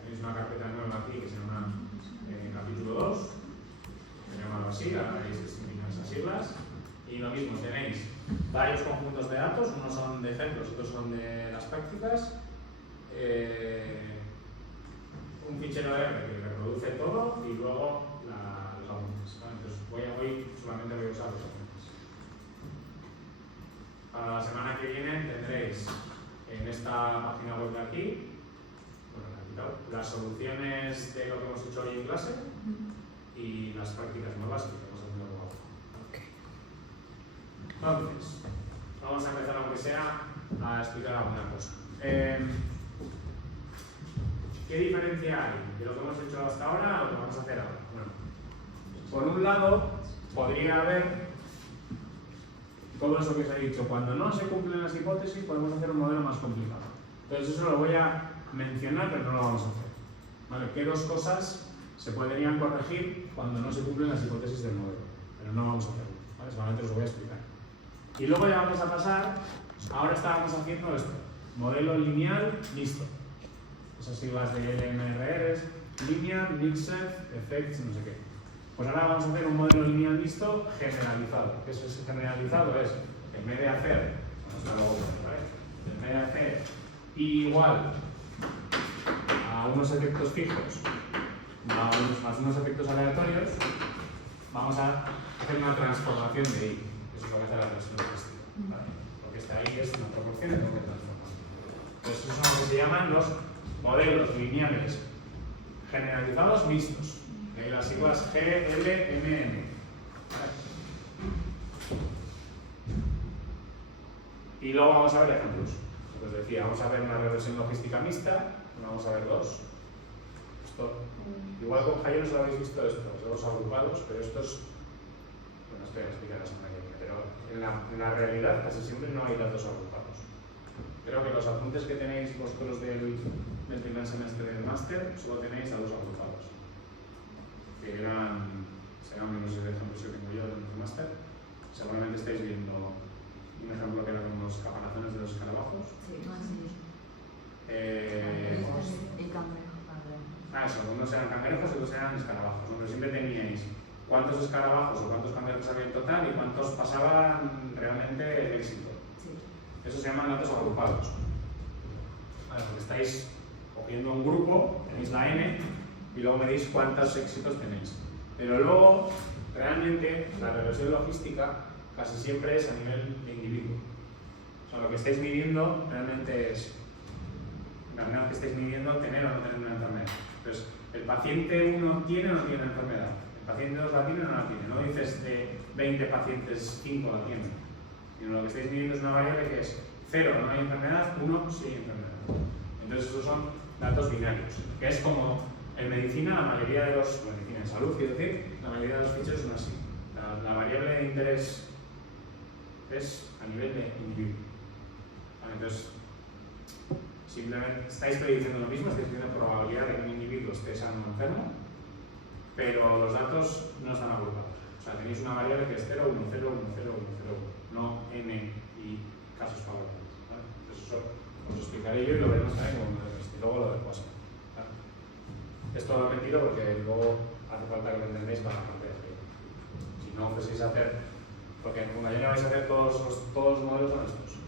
Tenéis una carpeta nueva aquí que se llama capítulo 2, se llama así, ahora veis que significan esas siglas. Y lo mismo, tenéis varios conjuntos de datos, unos son de ejemplos, otros son de las prácticas. Un fichero R que reproduce todo y luego los apuntes. ¿Vale? Entonces hoy solamente voy a usar los apuntes. Para la semana que viene tendréis en esta página web de aquí, las soluciones de lo que hemos hecho hoy en clase y las prácticas nuevas que estamos haciendo luego. Entonces, vamos a empezar aunque sea a explicar alguna cosa. ¿Qué diferencia hay de lo que hemos hecho hasta ahora a lo que vamos a hacer ahora? Bueno, por un lado, podría haber todo eso que os he dicho. Cuando no se cumplen las hipótesis, podemos hacer un modelo más complicado. Entonces, eso lo voy a mencionar, pero no lo vamos a hacer. ¿Vale? ¿Qué dos cosas se podrían corregir cuando no se cumplen las hipótesis del modelo? Pero no vamos a hacerlo. ¿Vale? Solamente os lo voy a explicar. Y luego ya vamos a pasar, ahora estábamos haciendo esto, modelo lineal mixto. Esas siglas de LMRR, Linear, Mixed, Effects, no sé qué. Pues ahora vamos a hacer un modelo lineal mixto generalizado. ¿Qué es generalizado? Es, en vez de hacer, en vez de hacer igual a unos efectos fijos más unos efectos aleatorios, vamos a hacer una transformación de I. Eso es lo que hace la regresión logística, ¿vale? Porque esta I es una proporción y tengo que transformar. Entonces, esos son lo que se llaman los modelos lineales generalizados mixtos. De las siglas GLMN. Y luego vamos a ver ejemplos. Os decía, vamos a ver una regresión logística mixta, vamos a ver dos. Esto, igual con Jairo no lo habéis visto esto, los dos agrupados, pero estos, bueno, esto ya lo explicaré la semana que viene, pero en la realidad casi siempre no hay datos agrupados. Creo que los apuntes que tenéis vosotros del primer semestre del máster solo tenéis a dos agrupados, que serán menos de ejemplos que tengo yo en el máster. Seguramente estáis viendo un ejemplo que eran los caparazones de los escarabajos. Sí, más sí. Y cangrejo. Eso, algunos eran cangrejos y otros eran escarabajos, ¿no? Pero siempre teníais cuántos escarabajos o cuántos cangrejos había en total y cuántos pasaban realmente el éxito. Sí. Eso se llaman datos agrupados. Vale, porque estáis cogiendo un grupo, tenéis la N y luego medís cuántos éxitos tenéis. Pero luego, realmente, la regresión logística casi siempre es a nivel de individuo. O sea, lo que estáis midiendo realmente es, la manera que estáis midiendo, tener o no tener una enfermedad. Entonces, ¿el paciente 1 tiene o no tiene enfermedad? ¿El paciente 2 la tiene o no la tiene? No dices de 20 pacientes 5 la tienen. Sino lo que estáis midiendo es una variable que es 0 no hay enfermedad, 1 sí hay enfermedad. Entonces, esos son datos binarios, que es como en medicina, la mayoría de los, medicina en salud, quiero decir, la mayoría de los ficheros son así. La variable de interés es a nivel de individuo. Vale, entonces, simplemente estáis prediciendo lo mismo, estáis diciendo probabilidad de que un individuo esté sano o enfermo, pero los datos no están agrupados. O sea, tenéis una variable que es 0, 1, 0, 1, 0, 1, 0, 1, no n y casos favorables. ¿Vale? Entonces, eso os explicaré yo y lo veremos también como y luego lo del WhatsApp. ¿Vale? Esto lo he metido porque luego hace falta que lo entendáis para la parte de Facebook. Si no empezáis a hacer, porque en Fundación vais a hacer todos los modelos son estos.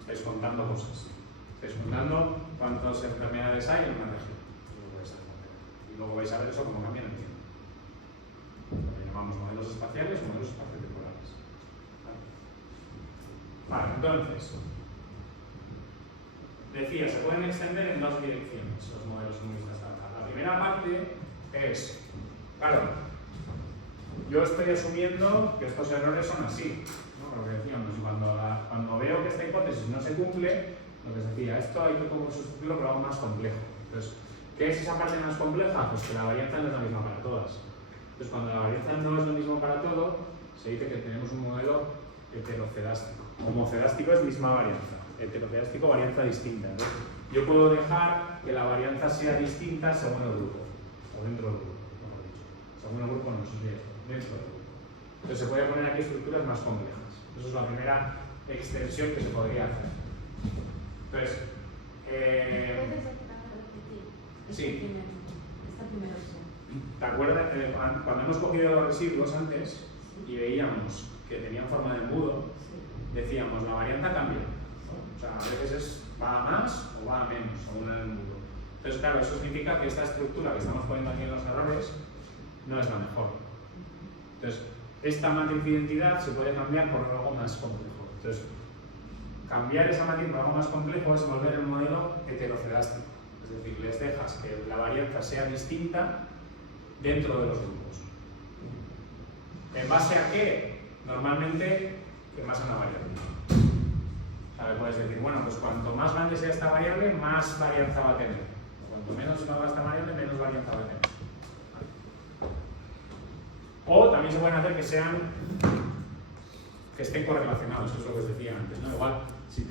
Estáis contando cosas. Estáis contando cuántas enfermedades hay en una región. Y luego vais a ver eso cómo cambia en el tiempo. Lo que llamamos modelos espaciales o modelos espaciotemporales. Vale, entonces, decía, se pueden extender en dos direcciones los modelos humanistas. La primera parte es, claro, yo estoy asumiendo que estos errores son así, ¿no? Lo que decíamos, cuando veo que esta hipótesis no se cumple, lo que se decía, esto hay que como sustituirlo por algo más complejo. Entonces, ¿qué es esa parte más compleja? Pues que la varianza no es la misma para todas. Entonces, cuando la varianza no es lo mismo para todo, se dice que tenemos un modelo heterocedástico. Homocedástico es misma varianza, heterocedástico varianza distinta, ¿no? Yo puedo dejar que la varianza sea distinta según el grupo, o dentro del grupo, mejor dicho. Según el grupo no, eso es dentro del grupo. Entonces se puede poner aquí estructuras más complejas. Esa es la primera extensión que se podría hacer. Entonces, ¿Puedes repetir? Sí. Esta primera opción. ¿te acuerdas? Cuando hemos cogido los residuos antes y veíamos que tenían forma de embudo, decíamos, la varianza cambia. O sea, a veces va a más o va a menos, según el embudo. Entonces, claro, eso significa que esta estructura que estamos poniendo aquí en los errores no es la mejor. Entonces, esta matriz de identidad se puede cambiar por algo más complejo. Entonces, cambiar esa matriz por algo más complejo es volver el modelo heterocedástico. Es decir, les dejas que la varianza sea distinta dentro de los grupos. ¿En base a qué? Normalmente, en base a una variable. O sea, le puedes decir, bueno, pues cuanto más grande sea esta variable, más varianza va a tener. Cuanto menos valga esta variable, menos varianza va a tener. O también se pueden hacer que estén correlacionados, que es lo que os decía antes, ¿no? Igual, si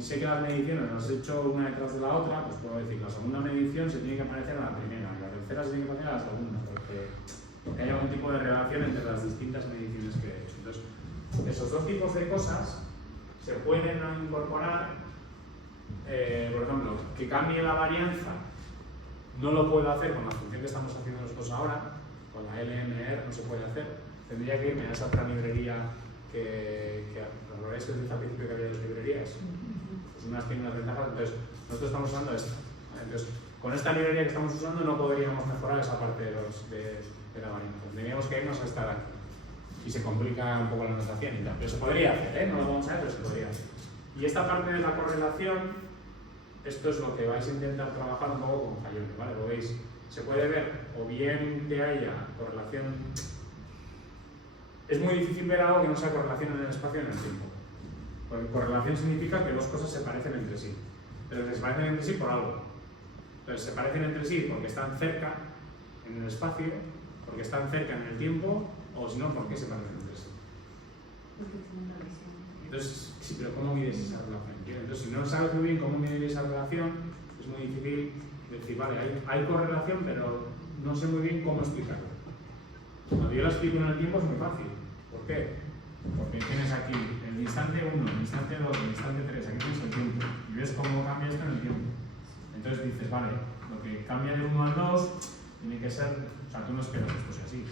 sé que las mediciones las he hecho una detrás de la otra, pues puedo decir, la segunda medición se tiene que parecer a la primera, y la tercera se tiene que parecer a la segunda, porque hay algún tipo de relación entre las distintas mediciones que he hecho. Entonces, esos dos tipos de cosas se pueden incorporar, por ejemplo, que cambie la varianza, no lo puedo hacer con la función que estamos haciendo nosotros ahora, con la LMR no se puede hacer, tendría que irme a esa otra librería que ¿recordáis que os dije al principio que había dos librerías? Pues unas tienen unas ventajas, entonces nosotros estamos usando esta. Entonces, con esta librería que estamos usando no podríamos mejorar esa parte de la variante. Teníamos que irnos hasta aquí. Y se complica un poco la notación y tal. Pero se podría hacer, no lo vamos a ver, pero se podría hacer. Y esta parte de la correlación, esto es lo que vais a intentar trabajar un poco con Fayón, ¿vale? Lo veis, se puede ver o bien que haya correlación. Es muy difícil ver algo que no sea correlación en el espacio y en el tiempo. Porque correlación significa que dos cosas se parecen entre sí. Pero que se parecen entre sí por algo. Entonces se parecen entre sí porque están cerca en el espacio, porque están cerca en el tiempo, o si no, ¿por qué se parecen entre sí? Porque tiene una relación. Entonces, sí, pero ¿cómo mides esa relación? Entonces, si no sabes muy bien cómo medir esa relación, es muy difícil decir, vale, hay correlación, pero no sé muy bien cómo explicarlo. Cuando yo la explico en el tiempo es muy fácil. ¿Por qué? Porque tienes aquí el instante 1, el instante 2, el instante 3, aquí tienes el tiempo. Y ves cómo cambia esto en el tiempo. Entonces dices, vale, lo que cambia del 1 al 2 tiene que ser, o sea, tú no esperas que esto sea así.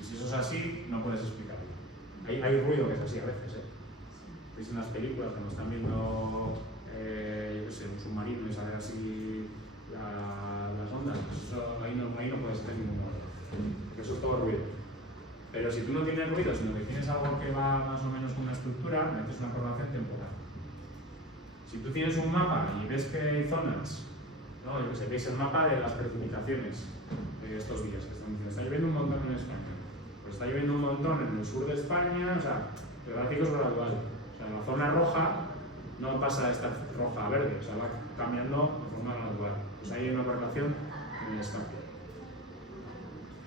Y si eso es así, no puedes explicarlo. Hay ruido que es así a veces, ¿eh? Veis en las películas cuando están viendo, yo qué sé, un submarino y sale así las ondas, pues eso, ahí no puedes hacer ningún ruido, porque eso es todo ruido. Pero si tú no tienes ruido, sino que tienes algo que va más o menos con una estructura, metes una correlación temporal. Si tú tienes un mapa y ves que hay zonas, ¿no? Yo qué sé, veis el mapa de las precipitaciones de estos días que están diciendo, está lloviendo un montón en España. Pues está lloviendo un montón en el sur de España, o sea, el gráfico es gradual. O sea, la zona roja no pasa de estar roja a verde, o sea, va cambiando de forma gradual. Pues ahí hay una correlación en el espacio.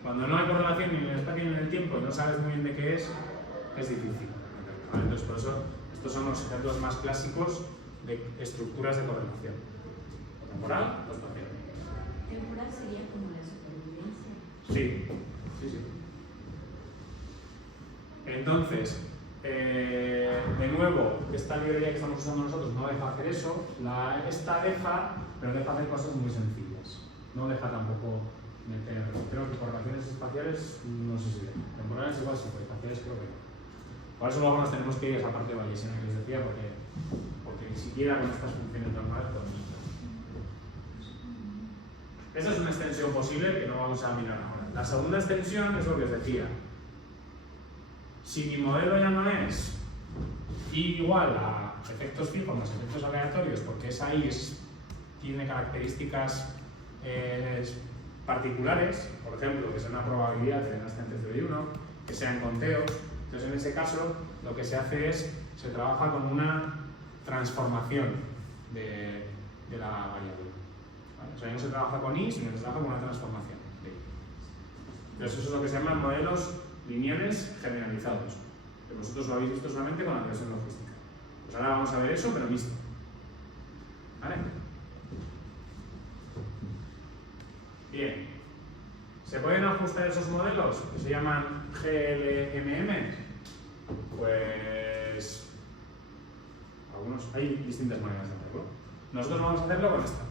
Cuando no hay correlación ni en el espacio ni en el tiempo y no sabes muy bien de qué es difícil. ¿Vale? Entonces, por eso, estos son los ejemplos más clásicos de estructuras de correlación. O temporal o espacial. Temporal sería como la supervivencia. Sí, sí, sí. Entonces, de nuevo, esta librería que estamos usando nosotros no deja hacer eso. Esta deja, pero deja hacer cosas muy sencillas. No deja tampoco meter, creo que correlaciones espaciales, no sé si deja. Temporales igual sí, pero espaciales creo que no. Por eso luego nos tenemos que ir a esa parte bayesiana que les decía, porque ni siquiera con estas funciones normales podemos hacer. Esta es una extensión posible que no vamos a mirar ahora. La segunda extensión es lo que os decía. Si mi modelo ya no es igual a efectos fijos más efectos aleatorios, porque tiene características particulares, por ejemplo, que sea una probabilidad de una ascendencia de 1, que sean conteos, entonces en ese caso lo que se hace es, se trabaja con una transformación de la variable. ¿Vale? O sea, ya no se trabaja con i, sino que se trabaja con una transformación de i. Entonces eso es lo que se llaman modelos lineales generalizados, que vosotros lo habéis visto solamente con la regresión logística. Pues ahora vamos a ver eso, pero mixto. ¿Vale? Bien. ¿Se pueden ajustar esos modelos que se llaman GLMM? Pues hay distintas maneras de hacerlo. Nosotros vamos a hacerlo con esta.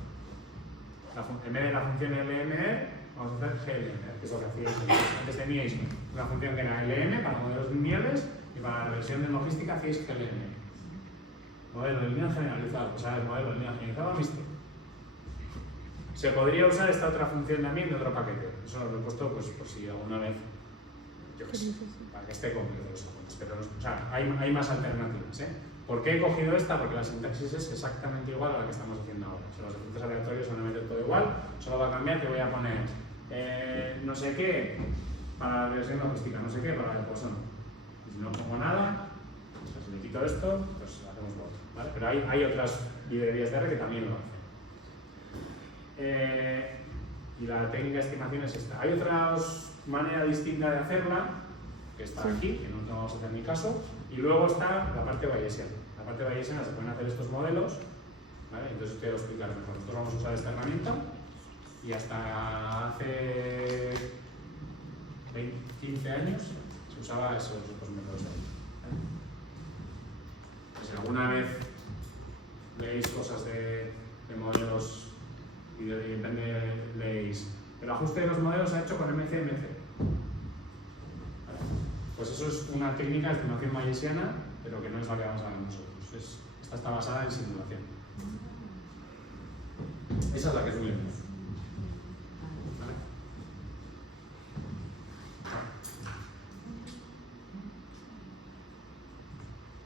En vez de la función LME, vamos a hacer GLM, que es lo que hacíais antes. Teníais una función que era LM para modelos lineales y para la regresión de logística hacíais GLM. Modelo lineal generalizado, pues ahora el modelo lineal generalizado mixto. Se podría usar esta otra función también de otro paquete. Eso lo he puesto pues, por si alguna vez, yo qué sé, para que esté completo los apuntes. Pero o sea, hay más alternativas. ¿Por qué he cogido esta? Porque la sintaxis es exactamente igual a la que estamos haciendo ahora. O sea, los efectos aleatorios van a meter todo igual, solo va a cambiar que voy a poner no sé qué para la regresión logística, no sé qué para el Poisson. Y si no pongo nada, pues si le quito esto, pues hacemos lo otro. ¿Vale? Pero hay otras librerías de R que también lo hacen. Y la técnica de estimación es esta. Hay otra manera distinta de hacerla, que está aquí, que no vamos a hacer ni caso, y luego está la parte bayesiana. La parte bayesiana se pueden hacer estos modelos, ¿vale? Entonces te voy a explicar mejor. Nosotros vamos a usar esta herramienta y hasta hace 15 años se usaba esos métodos de ahí. ¿Vale? Si alguna vez leéis cosas de modelos y de repente leéis el ajuste de los modelos se ha hecho con MCMC. ¿Vale? Pues eso es una técnica de estimación bayesiana, pero que no es la que vamos a ver nosotros. Esta está basada en simulación. Esa es la que es booleana. ¿Vale?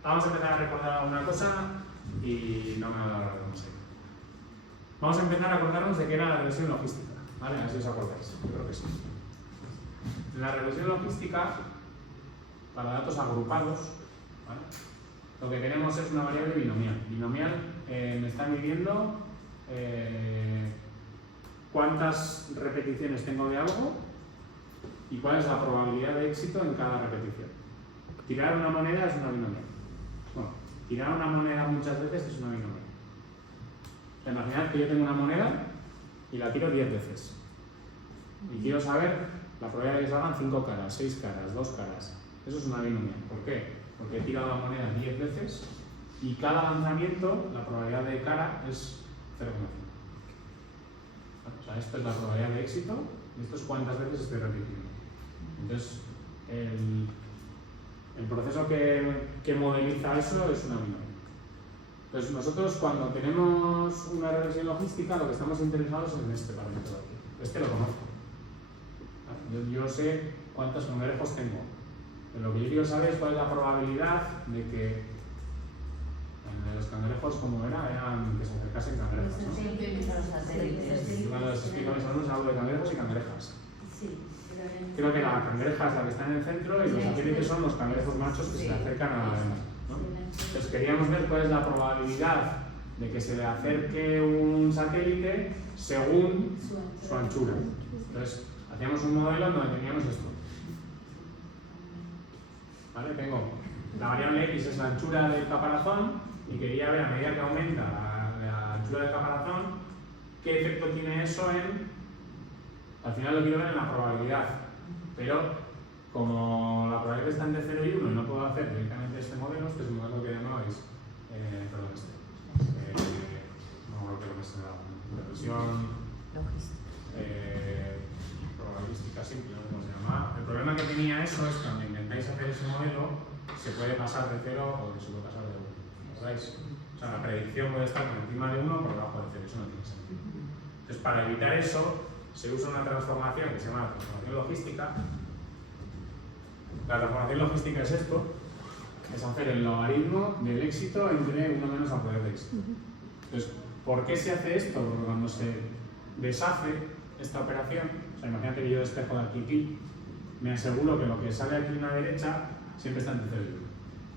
Vamos a empezar a recordar una cosa y no me va a dar demasiado. Vamos a empezar a acordarnos de qué era la regresión logística, ¿vale? A ver si os acordáis, yo creo que sí. La regresión logística, para datos agrupados, ¿vale? Lo que tenemos es una variable binomial. Binomial me está midiendo cuántas repeticiones tengo de algo y cuál es la probabilidad de éxito en cada repetición. Tirar una moneda es una binomial. Bueno, tirar una moneda muchas veces es una binomial. Imaginad que yo tengo una moneda y la tiro 10 veces. Y quiero saber la probabilidad de que salgan 5 caras, 6 caras, 2 caras. Eso es una binomial. ¿Por qué? Porque he tirado la moneda 10 veces y cada lanzamiento, la probabilidad de cara es 0,5. O sea, esto es la probabilidad de éxito y esto es cuántas veces estoy repitiendo. Entonces, el proceso que modeliza eso es una binomial. Entonces, nosotros cuando tenemos una regresión logística, lo que estamos interesados es en este parámetro de aquí. Este lo conozco. Yo sé cuántos cangrejos tengo. Lo que yo quiero saber es cuál es la probabilidad de que los cangrejos, como eran que se acercasen cangrejos, ¿no? Cuando les explico a mis alumnos hablo de cangrejos y cangrejas. Sí, Creo que la cangreja es la que está en el centro y los satélites son los cangrejos machos que se le acercan a la hembra, ¿no? Entonces queríamos ver cuál es la probabilidad de que se le acerque un satélite según su anchura. Entonces hacíamos un modelo donde teníamos esto. ¿Vale? Tengo la variable x es la anchura del caparazón y quería ver a medida que aumenta la anchura del caparazón qué efecto tiene eso en... Al final lo quiero ver en la probabilidad, pero como la probabilidad está entre 0 y 1 y no puedo hacer directamente este modelo que llamabais, perdón, no creo que lo que se llama, regresión probabilística simple, ¿no? ¿Cómo se llama? El problema que tenía eso es que cuando intentáis hacer ese modelo se puede pasar de 0 o se puede pasar de 1, ¿recordáis? O sea, la predicción puede estar por encima de 1 o por debajo de 0, eso no tiene sentido. Entonces, para evitar eso, se usa una transformación que se llama transformación logística. La transformación logística es esto, es hacer el logaritmo del éxito entre 1 menos al poder de éxito. Entonces, ¿por qué se hace esto? Porque cuando se deshace esta operación, o sea, imagínate que yo despejo de aquí pi, me aseguro que lo que sale aquí a la derecha siempre está entre 0 y 1.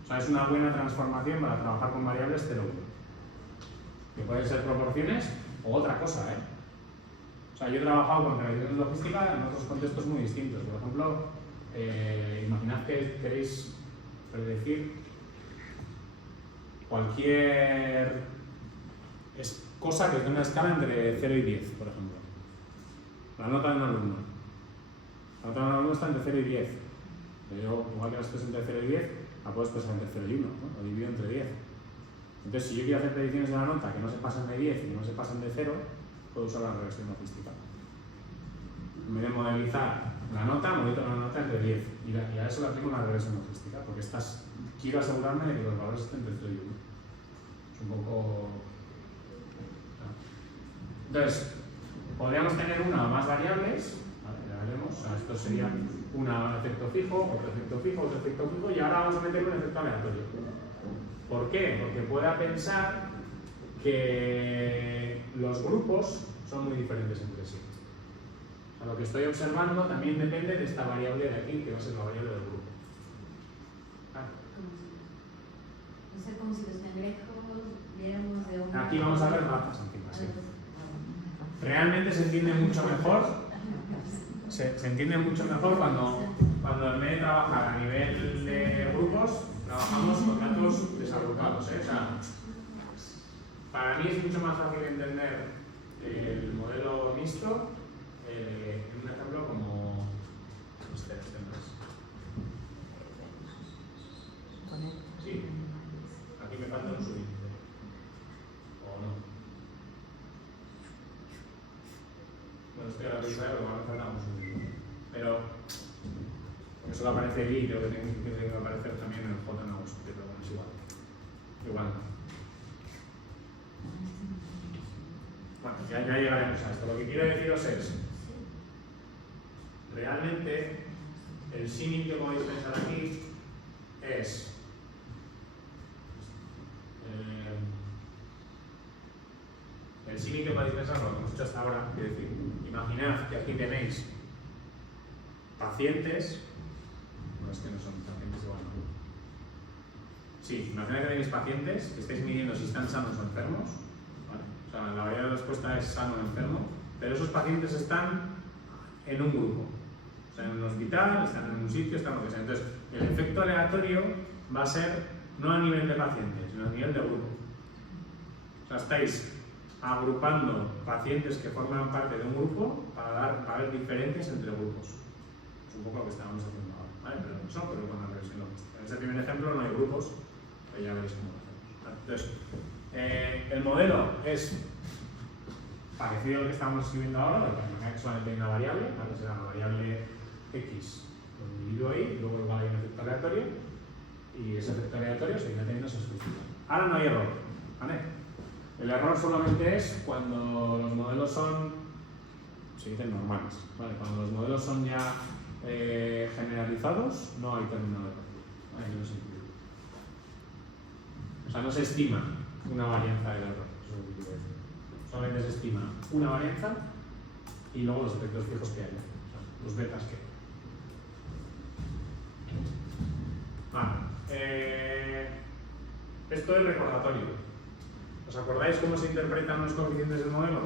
O sea, es una buena transformación para trabajar con variables 0 y 1. Que pueden ser proporciones o otra cosa, ¿eh? O sea, yo he trabajado con regresión logística en otros contextos muy distintos. Por ejemplo, imaginad que queréis predecir cualquier cosa que tenga una escala entre 0 y 10, por ejemplo. La nota de un alumno. La nota de un alumno está entre 0 y 10. Yo, igual que la expreso entre 0 y 10, la puedo expresar entre 0 y 1, ¿no? Lo divido entre 10. Entonces, si yo quiero hacer predicciones de la nota que no se pasen de 10 y no se pasen de 0, puedo usar la regresión logística. En vez de modelizar la nota, modelo la nota entre 10. Y a eso le aplico una regresión logística, porque quiero asegurarme de que los valores estén entre 0 y 1. Es un poco... Entonces, podríamos tener una o más variables, ¿vale? Ya veremos, o sea, esto sería un efecto fijo, otro efecto fijo, otro efecto fijo, y ahora vamos a meterle un efecto aleatorio. ¿Por qué? Porque pueda pensar que los grupos son muy diferentes entre sí. O sea, lo que estoy observando también depende de esta variable de aquí, que va a ser la variable del grupo. O sea, como si los cangrejos viéramos de una... Aquí vamos a ver ratas encima, sí. Realmente se entiende mucho mejor, se entiende mucho mejor cuando en vez de trabajar a nivel de grupos, trabajamos con datos desagrupados, ¿eh? O sea, para mí es mucho más fácil entender el modelo mixto en un ejemplo como este no es. Sí, aquí me falta un subíndice. ¿O no? Bueno, estoy a la vista, pero me falta un subíndice. Pero, porque solo aparece el I, creo que tiene que aparecer también en el J en agosto, pero bueno, es igual. Igual no. Bueno, ya llegaremos a esto. Lo que quiero deciros es, realmente, el símil que podéis pensar aquí es el símil que podéis pensar, lo que hemos hecho hasta ahora, es decir, imaginad que aquí tenéis pacientes, no es que no son pacientes igual, ¿no? Sí, imaginad que tenéis pacientes que estáis midiendo si están sanos o enfermos, ¿vale? O sea, la variable de respuesta es sano o enfermo, pero esos pacientes están en un grupo, están en un hospital, están en un sitio, están lo que sea. Entonces, el efecto aleatorio va a ser no a nivel de pacientes, sino a nivel de grupo. O sea, estáis agrupando pacientes que forman parte de un grupo para ver diferencias entre grupos. Es un poco lo que estábamos haciendo ahora, ¿vale? Pero con la revisión logística. En este primer ejemplo no hay grupos, pero ya veréis cómo lo hacemos, ¿vale? Entonces, el modelo es parecido al que estamos escribiendo ahora, lo que solamente hay una variable, ¿vale? Será la variable x, lo divido ahí, y luego igual hay un efecto aleatorio, y ese efecto aleatorio seguirá teniendo esa solución. Ahora no hay error, ¿vale? El error solamente es cuando los modelos son, se dicen normales, ¿vale? Cuando los modelos son ya generalizados, no hay término de error, ¿vale? No se incluye. O sea, no se estima una varianza del error, eso es lo que quiero decir. Solamente se estima una varianza y luego los efectos fijos que haya, o sea, los betas que hay. Vale. Esto es recordatorio. ¿Os acordáis cómo se interpretan los coeficientes del modelo?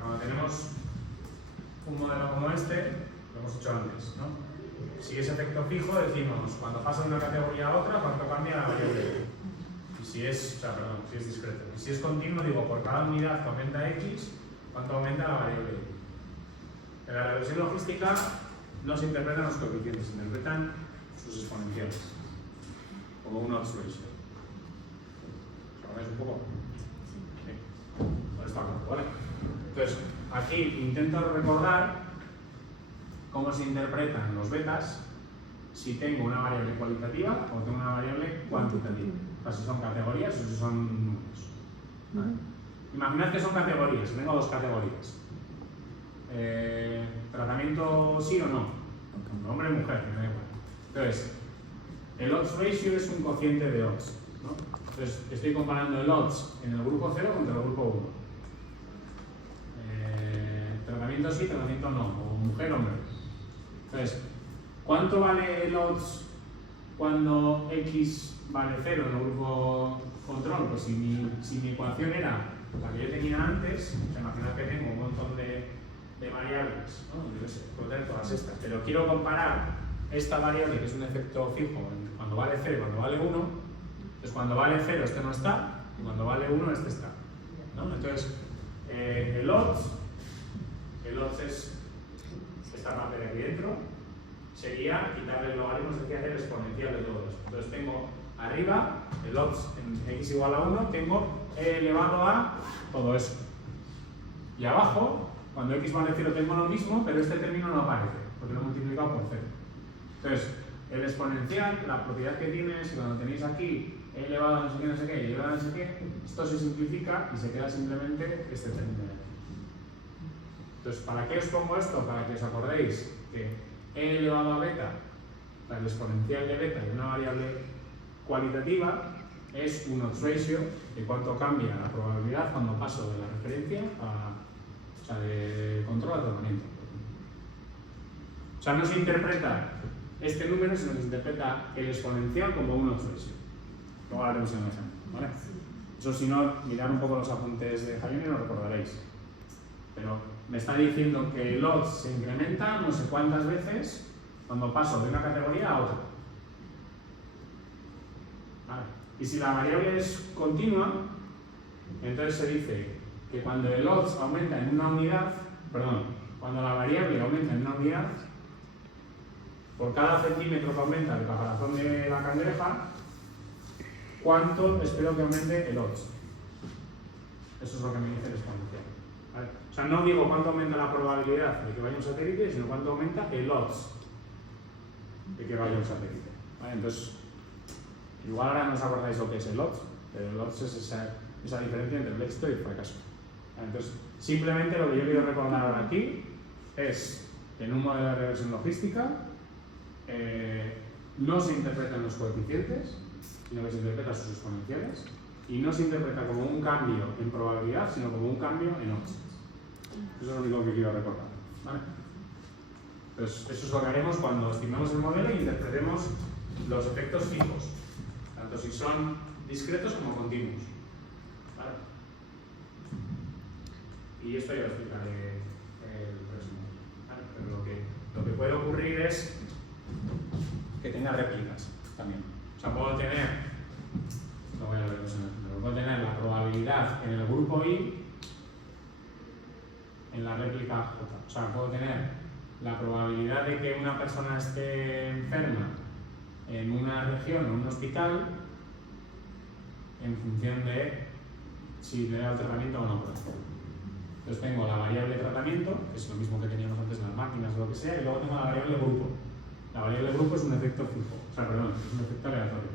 Cuando tenemos un modelo como este, lo hemos hecho antes, ¿no? Si es efecto fijo, decimos cuando pasa de una categoría a otra, cuánto cambia la variable. Y si es, si es discreto. Y si es continuo, digo, por cada unidad que aumenta x, cuánto aumenta la variable y. En la regresión logística no se interpretan los coeficientes, se interpretan sus exponenciales, como un odds ratio. ¿Sabéis un poco? Sí. Pues está claro, ¿vale? Entonces, aquí intento recordar cómo se interpretan los betas si tengo una variable cualitativa o tengo una variable cuantitativa. O sea, si son categorías o si son números. ¿Vale? Imaginad que son categorías, tengo dos categorías. Tratamiento sí o no, hombre o mujer, me da igual. Entonces, el odds ratio es un cociente de odds, ¿no? Entonces, estoy comparando el odds en el grupo 0 contra el grupo 1. Tratamiento sí, tratamiento no, o mujer, hombre. Entonces, ¿cuánto vale el odds cuando x vale 0 en el grupo control? Pues si mi ecuación era la que yo tenía antes, imaginad que tengo un montón de variables, ¿no? Yo qué sé, puedo tener todas estas, pero quiero comparar esta variable, que es un efecto fijo, cuando vale 0 y cuando vale 1, entonces cuando vale 0 este no está, y cuando vale 1 este está, ¿no? Entonces, el odds es esta parte de aquí dentro, sería quitarle el logaritmo, es decir, hacer el exponencial de todo esto. Entonces tengo arriba, el odds en x igual a 1, tengo e elevado a todo eso. Y abajo, cuando x vale 0 tengo lo mismo, pero este término no aparece, porque lo he multiplicado por 0. Entonces, el exponencial, la propiedad que tiene es que cuando tenéis aquí e elevado a no sé qué, y elevado a no sé qué, esto se simplifica y se queda simplemente este término de aquí. Entonces, ¿para qué os pongo esto? Para que os acordéis que e elevado a beta, el exponencial de beta de una variable cualitativa, es un odds ratio de cuánto cambia la probabilidad cuando paso de la referencia de control a tratamiento. O sea, no se interpreta este número, sino que se interpreta el exponencial como un odds ratio. Luego haremos un ejemplo, ¿vale? Eso, si no, mirad un poco los apuntes de Javier y lo recordaréis. Pero me está diciendo que el odds se incrementa no sé cuántas veces cuando paso de una categoría a otra. ¿Vale? Y si la variable es continua, entonces se dice que cuando el odds aumenta en una unidad, cuando la variable aumenta en una unidad, por cada centímetro que aumenta el caparazón de la cangreja, ¿cuánto espero que aumente el odds? Eso es lo que me dice el exponencial. ¿Vale? O sea, no digo cuánto aumenta la probabilidad de que vaya un satélite, sino cuánto aumenta el odds de que vaya un satélite. ¿Vale? Entonces, igual ahora no os acordáis lo que es el odds, pero el odds es esa diferencia entre el éxito y el fracaso. Entonces, simplemente lo que yo quiero recordar ahora aquí es que en un modelo de regresión logística no se interpretan los coeficientes, sino que se interpretan sus exponenciales, y no se interpreta como un cambio en probabilidad, sino como un cambio en odds. Eso es lo único que quiero recordar, ¿vale? Entonces, eso es lo que haremos cuando estimemos el modelo e interpretemos los efectos fijos, tanto si son discretos como continuos, ¿vale? Y esto ya lo explicaré el próximo día, ¿vale? Pero lo que puede ocurrir es que tenga réplicas también. O sea, puedo tener, lo voy a ver en el ejemplo, puedo tener la probabilidad en el grupo I en la réplica J. O sea, puedo tener la probabilidad de que una persona esté enferma en una región o en un hospital en función de si le da el tratamiento o no. Entonces tengo la variable tratamiento, que es lo mismo que teníamos antes en las máquinas o lo que sea, y luego tengo la variable grupo. La variable grupo es un efecto fijo, o sea, perdón, es un efecto aleatorio.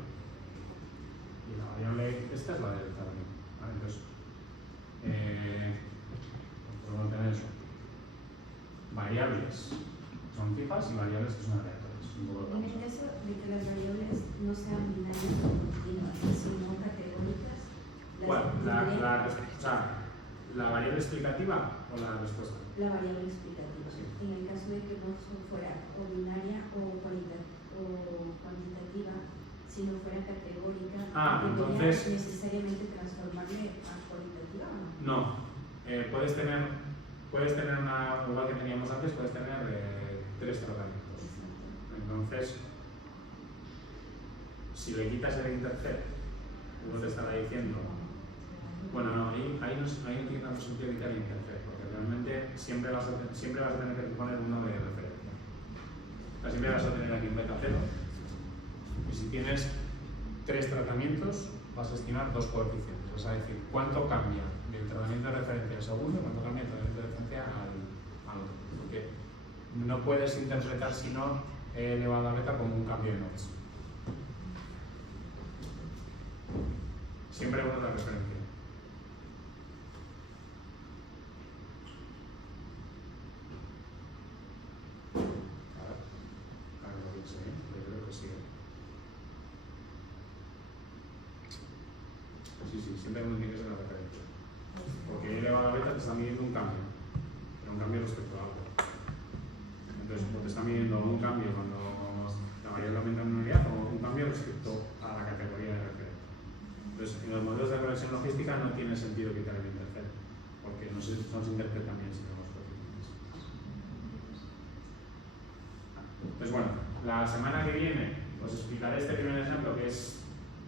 Y la variable esta es la del tratamiento, ¿vale? Entonces, podemos tener eso. Variables son fijas y variables que son aleatorias. Un poco En el caso de que las variables no sean binarias o continuas, sino categóricas, ¿Cuál? ¿La variable explicativa o la respuesta? la variable explicativa. Sí. En el caso de que no fuera o binaria o cuantitativa, si no fuera categórica, ¿debería entonces necesariamente transformarle a cualitativa o no? No. Puedes tener una, igual que teníamos antes, puedes tener 3 tratamientos. Entonces, si le quitas el intercept, uno te estará diciendo, bueno, no, ahí no tiene tanto sentido quitar el intercept, porque realmente siempre vas a tener que poner uno de referencia. O sea, siempre vas a tener aquí un beta 0. Y si tienes 3 tratamientos, vas a estimar 2 coeficientes. Vas a decir cuánto cambia del tratamiento de referencia al segundo, cuánto cambia del tratamiento de referencia al otro. Porque no puedes interpretar si no E elevado a beta como un cambio de odds. Siempre uno de referencia. Ahora lo pienso bien, pero yo creo que sí. Sí, siempre uno tiene que ser la referencia. Porque E elevado a beta te está midiendo un cambio, pero un cambio respecto a algo. Entonces, te está midiendo un cambio cuando la variable aumenta en una unidad o un cambio respecto a la categoría de referencia. Entonces, en los modelos de regresión logística no tiene sentido quitar el intercept, porque no se interpretan bien si no los coeficientes. Pues bueno, la semana que viene os explicaré este primer ejemplo que es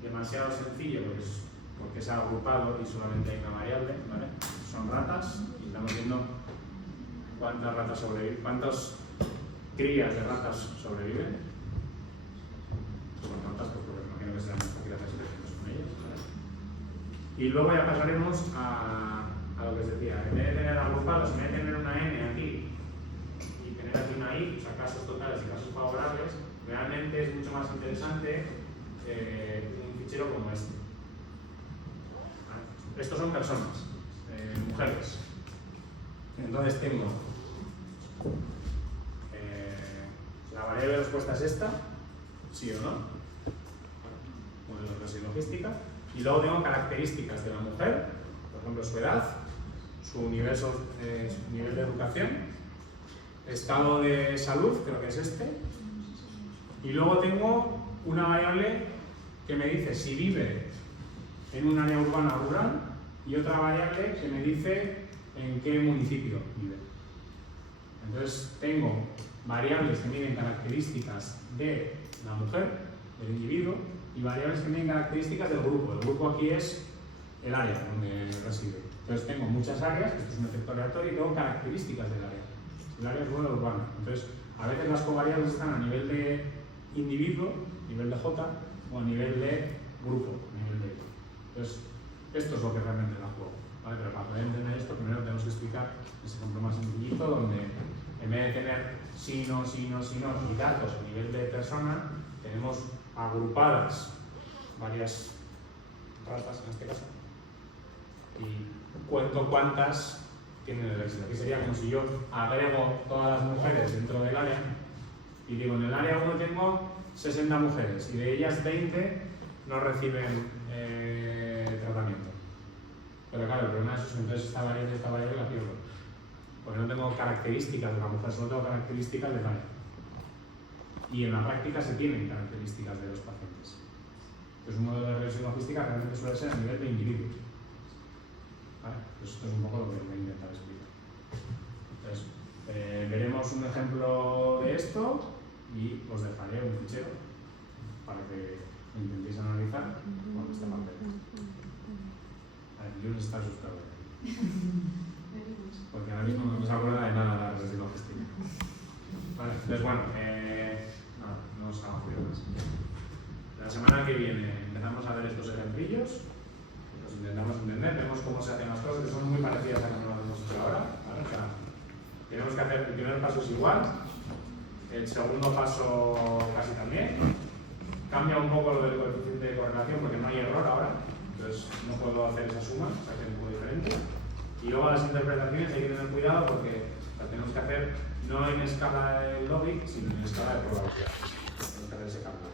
demasiado sencillo porque es agrupado y solamente hay una variable, ¿vale? Son ratas y estamos viendo cuántas ratas sobreviven, cuántas crías de ratas sobreviven. Son ratas porque no quiero que sean muy fácil hacer selecciones con ellas, ¿vale? Y luego ya pasaremos a lo que os decía, en vez de tener agrupados, en vez de tener una n aquí y tener aquí una i, o sea, casos totales y casos favorables, realmente es mucho más interesante un fichero como este. ¿Vale? Estos son personas, mujeres. Entonces tengo la variable de respuesta es esta, sí o no, modelo de regresión logística, y luego tengo características de la mujer, por ejemplo su edad, su nivel de educación, estado de salud, creo que es este, y luego tengo una variable que me dice si vive en un área urbana o rural y otra variable que me dice en qué municipio vive. Entonces tengo variables que miden características de la mujer, del individuo, y variables que miden características del grupo. El grupo aquí es el área donde reside. Entonces tengo muchas áreas, esto es un efecto aleatorio, y tengo características del área. El área es rural o urbana. Entonces, a veces las covariables están a nivel de individuo, nivel de J, o a nivel de grupo, nivel de I. Entonces, esto es lo que realmente da juego, ¿vale? Pero para poder entender esto, primero tenemos que explicar ese ejemplo más sencillito, donde en vez de tener sí, no, y datos a nivel de persona, tenemos agrupadas varias ratas, en este caso, y cuento cuántas tienen el éxito. Aquí sería como si yo agrego todas las mujeres dentro del área y digo, en el área 1 tengo 60 mujeres y de ellas 20 no reciben tratamiento. Pero claro, el problema es que entonces esta variable la pierdo. Porque no tengo características de la mujer, solo tengo características del área. Y en la práctica se tienen características de los pacientes. Entonces un modelo de regresión logística realmente suele ser a nivel de individuo. ¿Vale? Pues esto es un poco lo que voy a intentar explicar. Entonces, veremos un ejemplo de esto y os dejaré un fichero para que intentéis analizar con esta parte. A ver, yo no está asustado. Porque ahora mismo no se acuerda de nada de la regresión logística. Vale, entonces bueno, no os hago más. La semana que viene empezamos a ver estos ejemplillos, los intentamos entender, vemos cómo se hacen las cosas, que son muy parecidas a como lo hemos hecho ahora. ¿Vale? O sea, tenemos que hacer, el primer paso es igual, el segundo paso casi también. Cambia un poco lo del coeficiente de correlación porque no hay error ahora, entonces no puedo hacer esa suma, o sea que es un poco diferente. Y luego las interpretaciones hay que tener cuidado porque las tenemos que hacer no en escala de logic, sino en escala de probabilidad. Tenemos que hacer ese cambio.